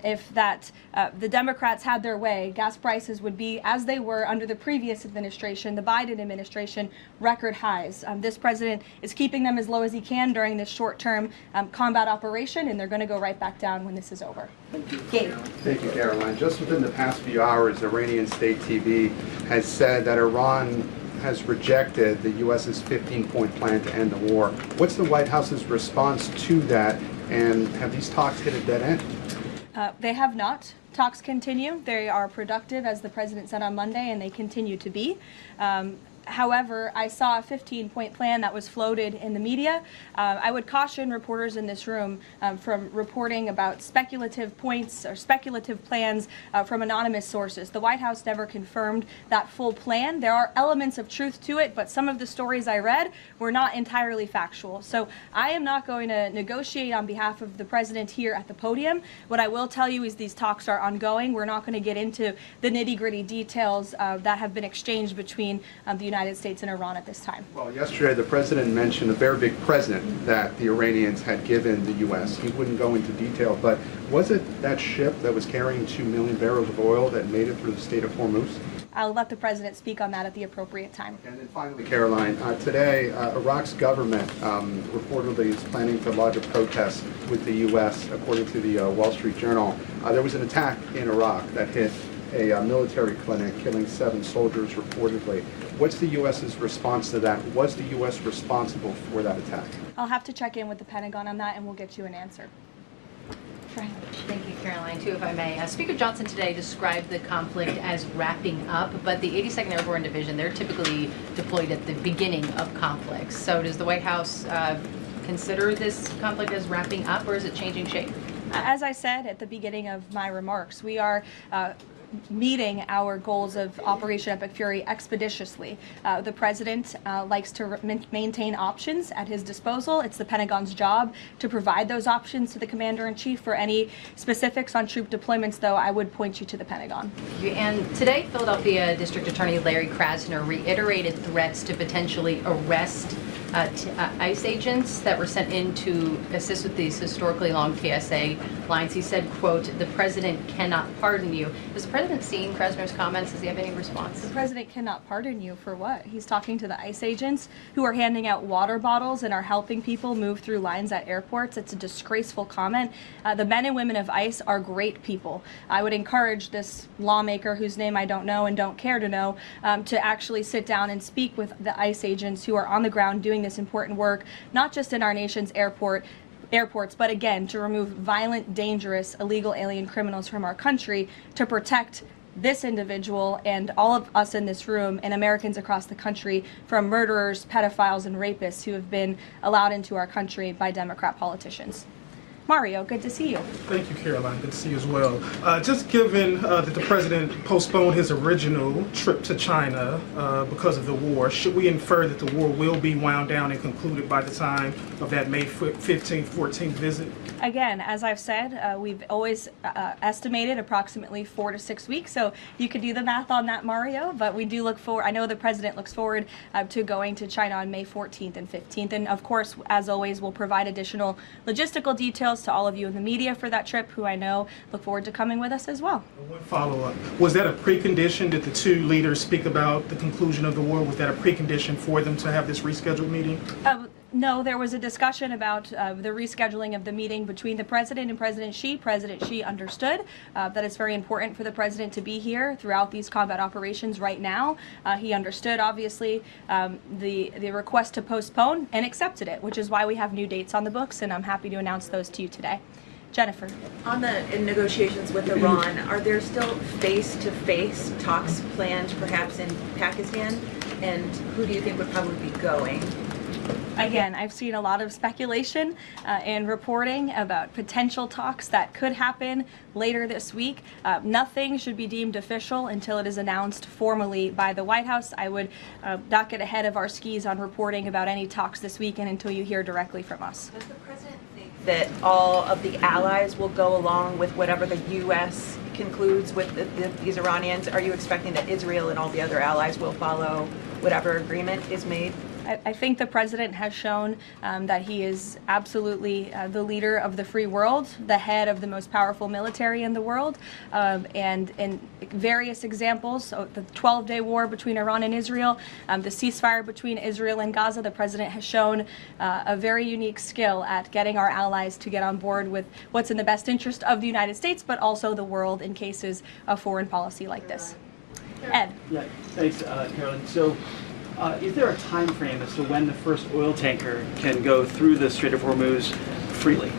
if that the Democrats had their way, gas prices would be as they were under the previous administration, the Biden administration, record highs. This president is keeping them as low as he can during this short-term combat operation, and they're going to go right back down when this is over. Gabe. Thank you, Karoline. Just within the past few hours, Iranian state TV has said that Iran has rejected the U.S.'s 15-point plan to end the war. What's the White House's response to that, and have these talks hit a dead end? They have not. Talks continue. They are productive, as the president said on Monday, and they continue to be. However, I saw a 15-point plan that was floated in the media. I would caution reporters in this room from reporting about speculative points or speculative plans from anonymous sources. The White House never confirmed that full plan. There are elements of truth to it, but some of the stories I read were not entirely factual. So I am not going to negotiate on behalf of the president here at the podium. What I will tell you is these talks are ongoing. We're not going to get into the nitty-gritty details that have been exchanged between the United States and Iran at this time. Well, yesterday the president mentioned a very big present that the Iranians had given the U.S. He wouldn't go into detail, but was it that ship that was carrying 2 million barrels of oil that made it through the Strait of Hormuz? I'll let the president speak on that at the appropriate time. And then finally, Karoline, today Iraq's government reportedly is planning to lodge a protest with the U.S. According to the Wall Street Journal. There was an attack in Iraq that hit a military clinic, killing 7 soldiers reportedly. What's the U.S.'s response to that? Was the U.S. responsible for that attack? I'll have to check in with the Pentagon on that, and we'll get you an answer. Thank you, Caroline, too, if I may. Speaker Johnson today described the conflict as wrapping up, but the 82nd Airborne Division, they're typically deployed at the beginning of conflicts. So does the White House consider this conflict as wrapping up, or is it changing shape? As I said at the beginning of my remarks, we are meeting our goals of Operation Epic Fury expeditiously. The president likes to maintain options at his disposal. It's the Pentagon's job to provide those options to the commander-in-chief. For any specifics on troop deployments, though, I would point you to the Pentagon. And today, Philadelphia District Attorney Larry Krasner reiterated threats to potentially arrest ICE agents that were sent in to assist with these historically long TSA lines. He said, quote, "The president cannot pardon you." Has the president seen Krasner's comments? Does he have any response? The president cannot pardon you for what? He's talking to the ICE agents who are handing out water bottles and are helping people move through lines at airports. It's a disgraceful comment. The men and women of ICE are great people. I would encourage this lawmaker, whose name I don't know and don't care to know, to actually sit down and speak with the ICE agents who are on the ground doing this important work, not just in our nation's airports, but again, to remove violent, dangerous, illegal alien criminals from our country, to protect this individual and all of us in this room and Americans across the country from murderers, pedophiles, and rapists who have been allowed into our country by Democrat politicians. Mario, good to see you. Thank you, Caroline. Good to see you as well. Just given that the president postponed his original trip to China because of the war, should we infer that the war will be wound down and concluded by the time of that May 15th, 14th visit? Again, as I've said, we've always estimated approximately 4 to 6 weeks, so you could do the math on that, Mario, but we do look forward, I know the president looks forward to going to China on May 14th and 15th, and of course, as always, we'll provide additional logistical details to all of you in the media for that trip, who I know look forward to coming with us as well. One follow-up. Was that a precondition? Did the two leaders speak about the conclusion of the war? Was that a precondition for them to have this rescheduled meeting? No, there was a discussion about the rescheduling of the meeting between the president and President Xi. President Xi understood that it's very important for the president to be here throughout these combat operations right now. He understood, obviously, the request to postpone and accepted it, which is why we have new dates on the books, and I'm happy to announce those to you today. Jennifer. On the negotiations with Iran, are there still face-to-face talks planned, perhaps in Pakistan? And who do you think would probably be going? Again, I've seen a lot of speculation and reporting about potential talks that could happen later this week. Nothing should be deemed official until it is announced formally by the White House. I would not get ahead of our skis on reporting about any talks this weekend until you hear directly from us. Does the president think that all of the allies will go along with whatever the U.S. concludes with these Iranians? Are you expecting that Israel and all the other allies will follow whatever agreement is made? I think the president has shown that he is absolutely the leader of the free world, the head of the most powerful military in the world, and in various examples, so the 12-day war between Iran and Israel, the ceasefire between Israel and Gaza, the president has shown a very unique skill at getting our allies to get on board with what's in the best interest of the United States, but also the world in cases of foreign policy like this. Ed. Yeah, thanks, Carolyn. So, is there a time frame as to when the first oil tanker can go through the Strait of Hormuz freely?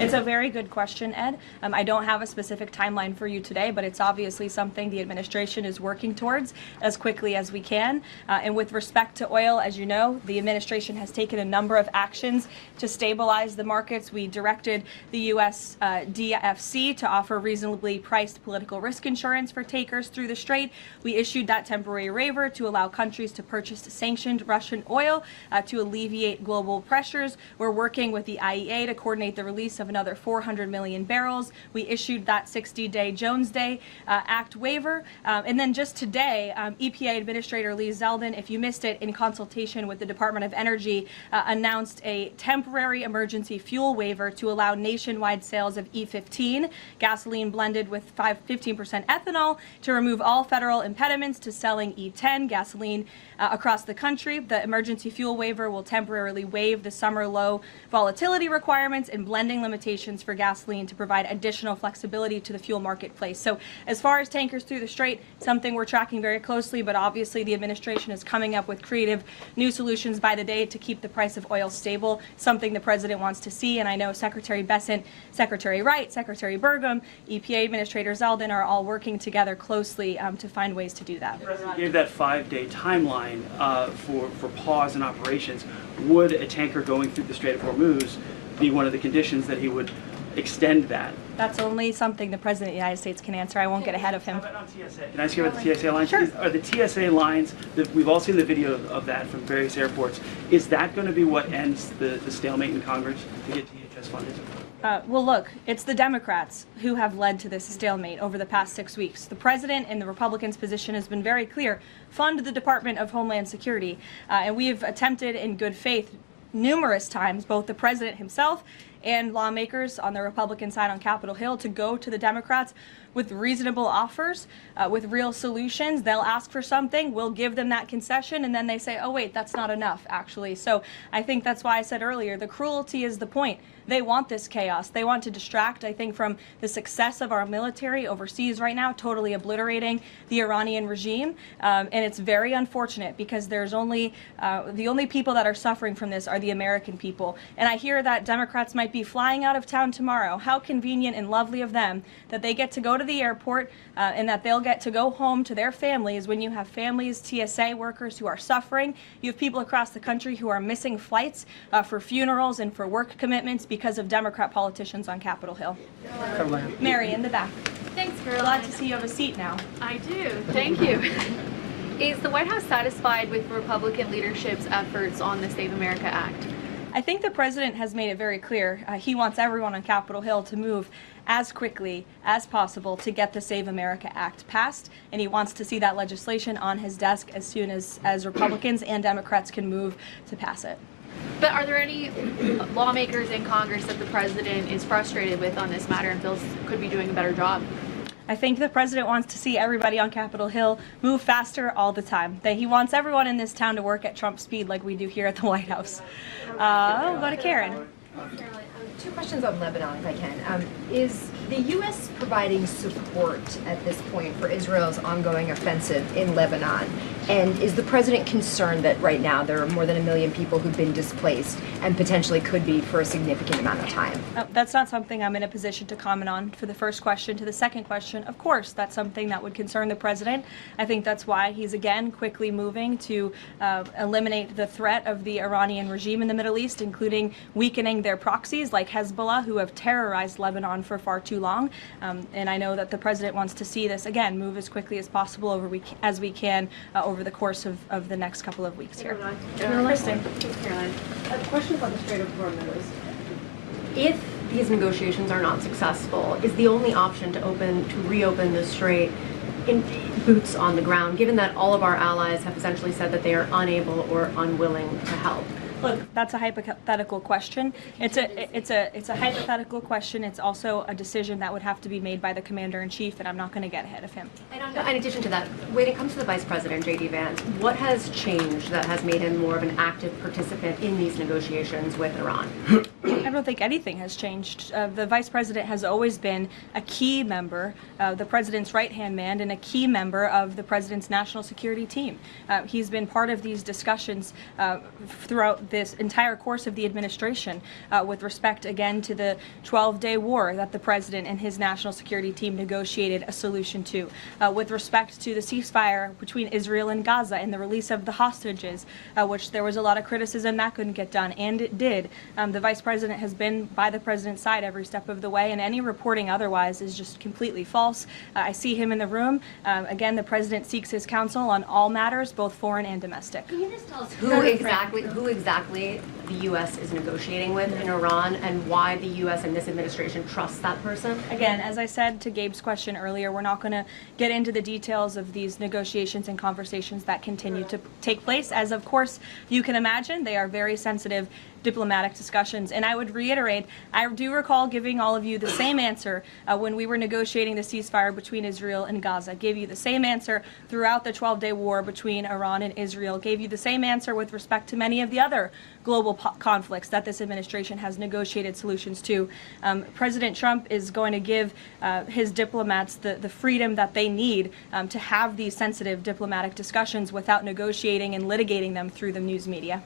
It's a very good question, Ed. I don't have a specific timeline for you today, but it's obviously something the administration is working towards as quickly as we can. And with respect to oil, as you know, the administration has taken a number of actions to stabilize the markets. We directed the U.S. DFC to offer reasonably priced political risk insurance for takers through the strait. We issued that temporary waiver to allow countries to purchase sanctioned Russian oil to alleviate global pressures. We're working with the IEA to coordinate the release of another 400 million barrels. We issued that 60-day Jones Day Act waiver. And then just today, EPA Administrator Lee Zeldin, if you missed it, in consultation with the Department of Energy, announced a temporary emergency fuel waiver to allow nationwide sales of E15, gasoline blended with 15% ethanol, to remove all federal impediments to selling E10 gasoline across the country. The emergency fuel waiver will temporarily waive the summer low volatility requirements and blending limitations for gasoline to provide additional flexibility to the fuel marketplace. So as far as tankers through the Strait, something we're tracking very closely, but obviously the administration is coming up with creative new solutions by the day to keep the price of oil stable, something the president wants to see. And I know Secretary Bessent, Secretary Wright, Secretary Burgum, EPA Administrator Zeldin are all working together closely to find ways to do that. The president gave that 5-day timeline for pause in operations. Would a tanker going through the Strait of Hormuz be one of the conditions that he would extend that? That's only something the President of the United States can answer. I won't get ahead of him. How about on TSA? Can I ask you about the TSA lines? Sure. Are the TSA lines, we've all seen the video of that from various airports, is that going to be what ends the stalemate in Congress to get DHS funded? Well, look, it's the Democrats who have led to this stalemate over the past 6 weeks. The president and the Republicans' position has been very clear. Fund the Department of Homeland Security. And we have attempted in good faith numerous times, both the president himself and lawmakers on the Republican side on Capitol Hill, to go to the Democrats with reasonable offers, with real solutions. They'll ask for something, we'll give them that concession, and then they say, oh wait, that's not enough, actually. So I think that's why I said earlier, the cruelty is the point. They want this chaos. They want to distract, I think, from the success of our military overseas right now, totally obliterating the Iranian regime. And it's very unfortunate because there's only, the only people that are suffering from this are the American people. And I hear that Democrats might be flying out of town tomorrow. How convenient and lovely of them that they get to go to the airport and that they'll get to go home to their families when you have families, TSA workers who are suffering. You have people across the country who are missing flights for funerals and for work commitments because of Democrat politicians on Capitol Hill. Karoline. Mary, in the back. Thanks, Caroline. Glad to see you have a seat now. I do. Thank you. Is the White House satisfied with Republican leadership's efforts on the Save America Act? I think the president has made it very clear. He wants everyone on Capitol Hill to move as quickly as possible to get the Save America Act passed, and he wants to see that legislation on his desk as soon as Republicans and Democrats can move to pass it. But are there any lawmakers in Congress that the president is frustrated with on this matter and feels could be doing a better job? I think the president wants to see everybody on Capitol Hill move faster all the time. That he wants everyone in this town to work at Trump speed like we do here at the White House. I'll go to Karen. Caroline, 2 questions on Lebanon, if I can. Is the U.S. providing support at this point for Israel's ongoing offensive in Lebanon? And is the president concerned that right now there are more than 1 million people who've been displaced and potentially could be for a significant amount of time? That's not something I'm in a position to comment on. For the first question, to the second question, of course, that's something that would concern the president. I think that's why he's again quickly moving to eliminate the threat of the Iranian regime in the Middle East, including weakening their proxies like Hezbollah, who have terrorized Lebanon for far too long. And I know that the president wants to see this, again, move as quickly as possible as we can over the course of the next couple of weeks here. Kristen. Caroline. A question about the Strait of Hormuz. If these negotiations are not successful, is the only option to reopen the strait in boots on the ground, given that all of our allies have essentially said that they are unable or unwilling to help? Look, that's a hypothetical question. It's a hypothetical question. It's also a decision that would have to be made by the commander-in-chief, and I'm not going to get ahead of him. In addition to that, when it comes to the Vice President, J.D. Vance, what has changed that has made him more of an active participant in these negotiations with Iran? I don't think anything has changed. The Vice President has always been a key member, the President's right-hand man, and a key member of the President's national security team. He's been part of these discussions throughout this entire course of the administration with respect, again, to the 12-day war that the President and his national security team negotiated a solution to, with respect to the ceasefire between Israel and Gaza and the release of the hostages, which there was a lot of criticism that couldn't get done, and it did. The Vice President president has been by the president's side every step of the way, and any reporting otherwise is just completely false. I see him in the room. Again, the president seeks his counsel on all matters, both foreign and domestic. Can you just tell us who exactly the U.S. is negotiating with in Iran, and why the U.S. and this administration trusts that person? Again, as I said to Gabe's question earlier, we're not going to get into the details of these negotiations and conversations that continue to take place, as of course you can imagine. They are very sensitive diplomatic discussions. And I would reiterate, I do recall giving all of you the same answer when we were negotiating the ceasefire between Israel and Gaza. Gave you the same answer throughout the 12-day war between Iran and Israel. Gave you the same answer with respect to many of the other global conflicts that this administration has negotiated solutions to. President Trump is going to give his diplomats the freedom that they need to have these sensitive diplomatic discussions without negotiating and litigating them through the news media.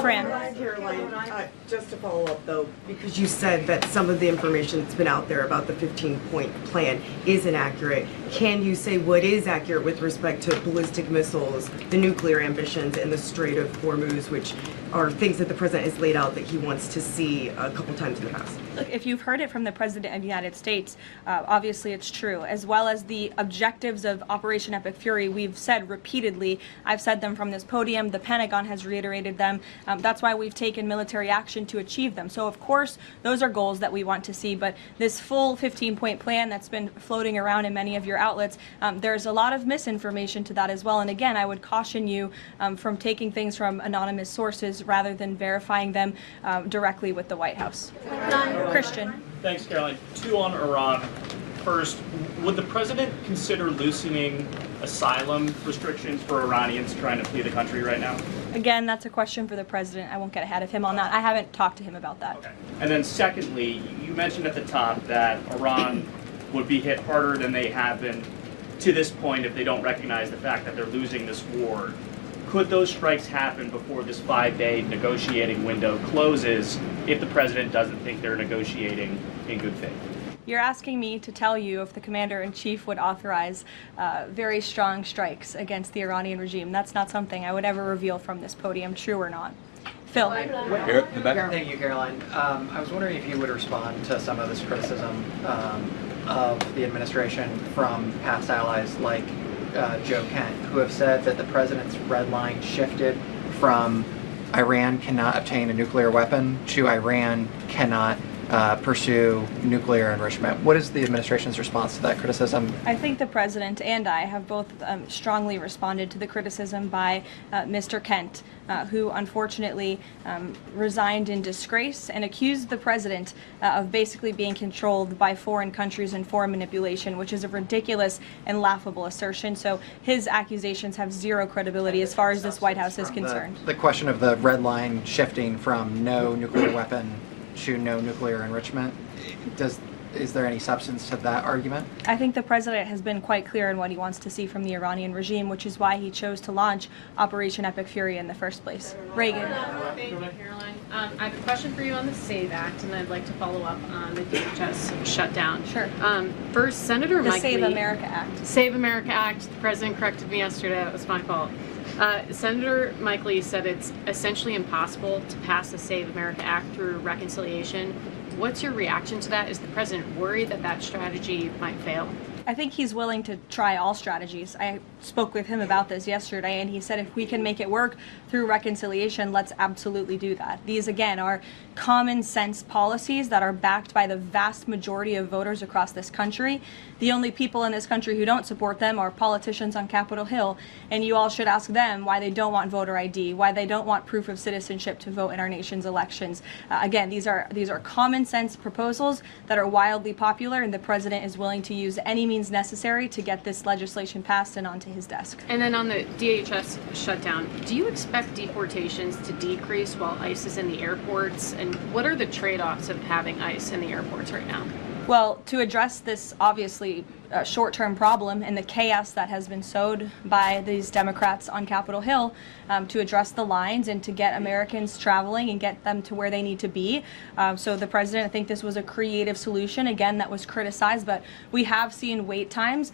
Fran. Caroline, just to follow up though, because you said that some of the information that's been out there about the 15-point plan is inaccurate, can you say what is accurate with respect to ballistic missiles, the nuclear ambitions, and the Strait of Hormuz, which are things that the president has laid out that he wants to see a couple times in the past? Look, if you've heard it from the President of the United States, obviously it's true, as well as the objectives of Operation Epic Fury. We've said repeatedly, I've said them from this podium, the Pentagon has reiterated them. That's why we've taken military action to achieve them. So of course, those are goals that we want to see, but this full 15-point plan that's been floating around in many of your outlets, there's a lot of misinformation to that as well. And again, I would caution you from taking things from anonymous sources rather than verifying them directly with the White House. Christian. Thanks, Caroline. 2 on Iran. First, would the president consider loosening asylum restrictions for Iranians trying to flee the country right now? Again, that's a question for the president. I won't get ahead of him on that. I haven't talked to him about that. Okay. And then secondly, you mentioned at the top that Iran would be hit harder than they have been to this point if they don't recognize the fact that they're losing this war. Could those strikes happen before this 5-day negotiating window closes if the president doesn't think they're negotiating in good faith? You're asking me to tell you if the commander-in-chief would authorize very strong strikes against the Iranian regime. That's not something I would ever reveal from this podium, true or not. Phil. Here, the back. Thank you, Caroline. I was wondering if you would respond to some of this criticism of the administration from past allies like Joe Kent, who have said that the president's red line shifted from Iran cannot obtain a nuclear weapon to Iran cannot pursue nuclear enrichment. What is the administration's response to that criticism? I think the president and I have both strongly responded to the criticism by Mr. Kent, who unfortunately resigned in disgrace and accused the president of basically being controlled by foreign countries and foreign manipulation, which is a ridiculous and laughable assertion. So his accusations have zero credibility as far as this White House is concerned. The question of the red line shifting from no nuclear weapon to no nuclear enrichment, is there any substance to that argument? I think the president has been quite clear in what he wants to see from the Iranian regime, which is why he chose to launch Operation Epic Fury in the first place. Reagan. Thank you, Caroline. I have a question for you on the SAVE Act, and I'd like to follow up on the DHS shutdown. Sure. First, Senator Mike Lee. The Save America Act. Save America Act. The president corrected me yesterday. That was my fault. Senator Mike Lee said it's essentially impossible to pass the Save America Act through reconciliation. What's your reaction to that? Is the president worried that that strategy might fail? I think he's willing to try all strategies. I spoke with him about this yesterday, and he said if we can make it work through reconciliation, let's absolutely do that. These, again, are common sense policies that are backed by the vast majority of voters across this country. The only people in this country who don't support them are politicians on Capitol Hill, and you all should ask them why they don't want voter ID, why they don't want proof of citizenship to vote in our nation's elections. Again, these are common sense proposals that are wildly popular, and the president is willing to use any means necessary to get this legislation passed and onto his desk. And then on the DHS shutdown, do you expect deportations to decrease while ICE is in the airports? And what are the trade-offs of having ICE in the airports right now? Well, to address this obviously short-term problem and the chaos that has been sowed by these Democrats on Capitol Hill, to address the lines and to get Americans traveling and get them to where they need to be. So the president, I think this was a creative solution, again, that was criticized, but we have seen wait times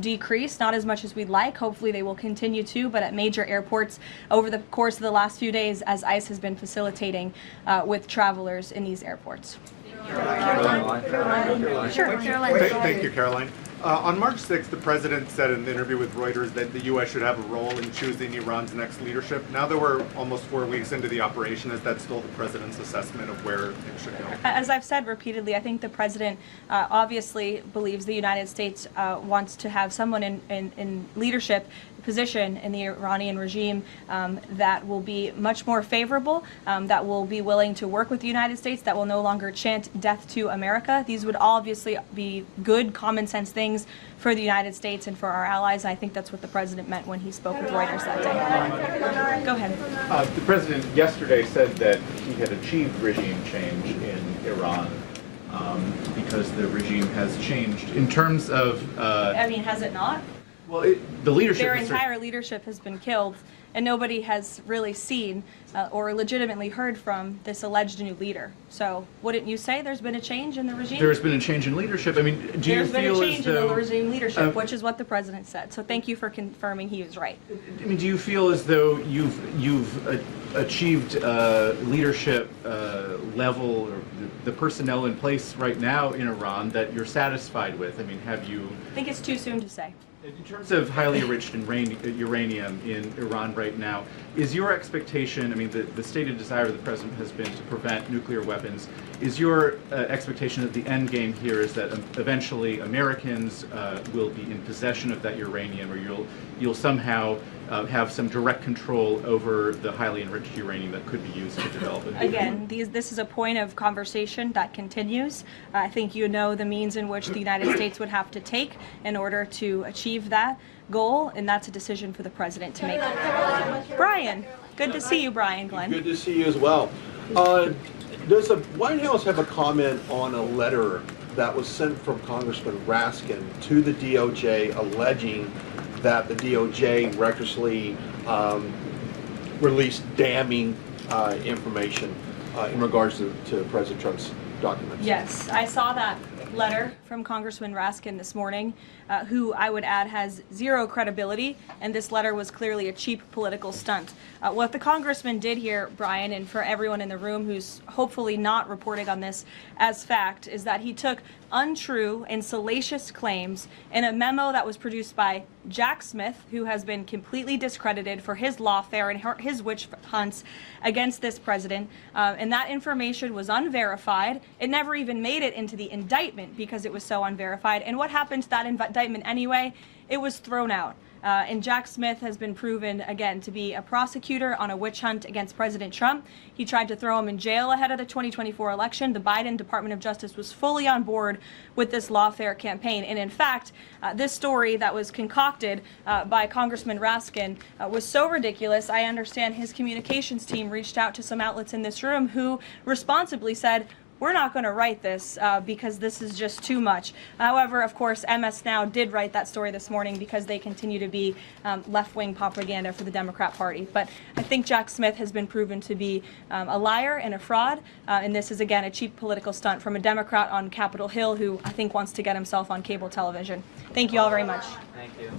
decrease, not as much as we'd like. Hopefully they will continue to, but at major airports over the course of the last few days as ICE has been facilitating with travelers in these airports. Sure. Thank you, Caroline. On March 6th, the president said in an interview with Reuters that the U.S. should have a role in choosing Iran's next leadership. Now that we're almost 4 weeks into the operation, is that still the president's assessment of where it should go? As I've said repeatedly, I think the president obviously believes the United States wants to have someone in leadership position in the Iranian regime that will be much more favorable, that will be willing to work with the United States, that will no longer chant death to America. These would obviously be good common sense things for the United States and for our allies. I think that's what the president meant when he spoke with Reuters that day. Go ahead. The president yesterday said that he had achieved regime change in Iran because the regime has changed. In terms of... I mean, has it not? Well, the leadership... Their entire leadership has been killed, and nobody has really seen or legitimately heard from this alleged new leader. So wouldn't you say there's been a change in the regime? There's been a change in leadership. I mean, do you feel as though... There's been a change in the regime leadership, which is what the president said. So thank you for confirming he was right. I mean, do you feel as though you've achieved leadership level or the personnel in place right now in Iran that you're satisfied with? I mean, have you... I think it's too soon to say. In terms of highly enriched uranium in Iran right now, is your expectation, I mean, the stated desire of the president has been to prevent nuclear weapons. Is your expectation that the end game here is that eventually Americans will be in possession of that uranium, or you'll somehow have some direct control over the highly enriched uranium that could be used to develop it? Again, this is a point of conversation that continues. I think you know the means in which the United States would have to take in order to achieve that goal, and that's a decision for the president to make. Brian, good to see you, Brian Glenn. Good to see you as well. Does the White House have a comment on a letter that was sent from Congressman Raskin to the DOJ alleging that the DOJ recklessly released damning information in regards to President Trump's documents? Yes, I saw that letter from Congressman Raskin this morning, who I would add has zero credibility, and this letter was clearly a cheap political stunt. What the congressman did here, Brian, and for everyone in the room who's hopefully not reporting on this as fact, is that he took untrue and salacious claims in a memo that was produced by Jack Smith, who has been completely discredited for his lawfare and his witch hunts against this president, and that information was unverified. It never even made it into the indictment because it was so unverified. And what happened to that indictment anyway? It was thrown out. And Jack Smith has been proven, again, to be a prosecutor on a witch hunt against President Trump. He tried to throw him in jail ahead of the 2024 election. The Biden Department of Justice was fully on board with this lawfare campaign. And in fact, this story that was concocted by Congressman Raskin was so ridiculous, I understand his communications team reached out to some outlets in this room who responsibly said, we're not going to write this because this is just too much. However, of course, MS Now did write that story this morning because they continue to be left-wing propaganda for the Democrat Party. But I think Jack Smith has been proven to be a liar and a fraud, and this is, again, a cheap political stunt from a Democrat on Capitol Hill who I think wants to get himself on cable television. Thank you all very much. Thank you.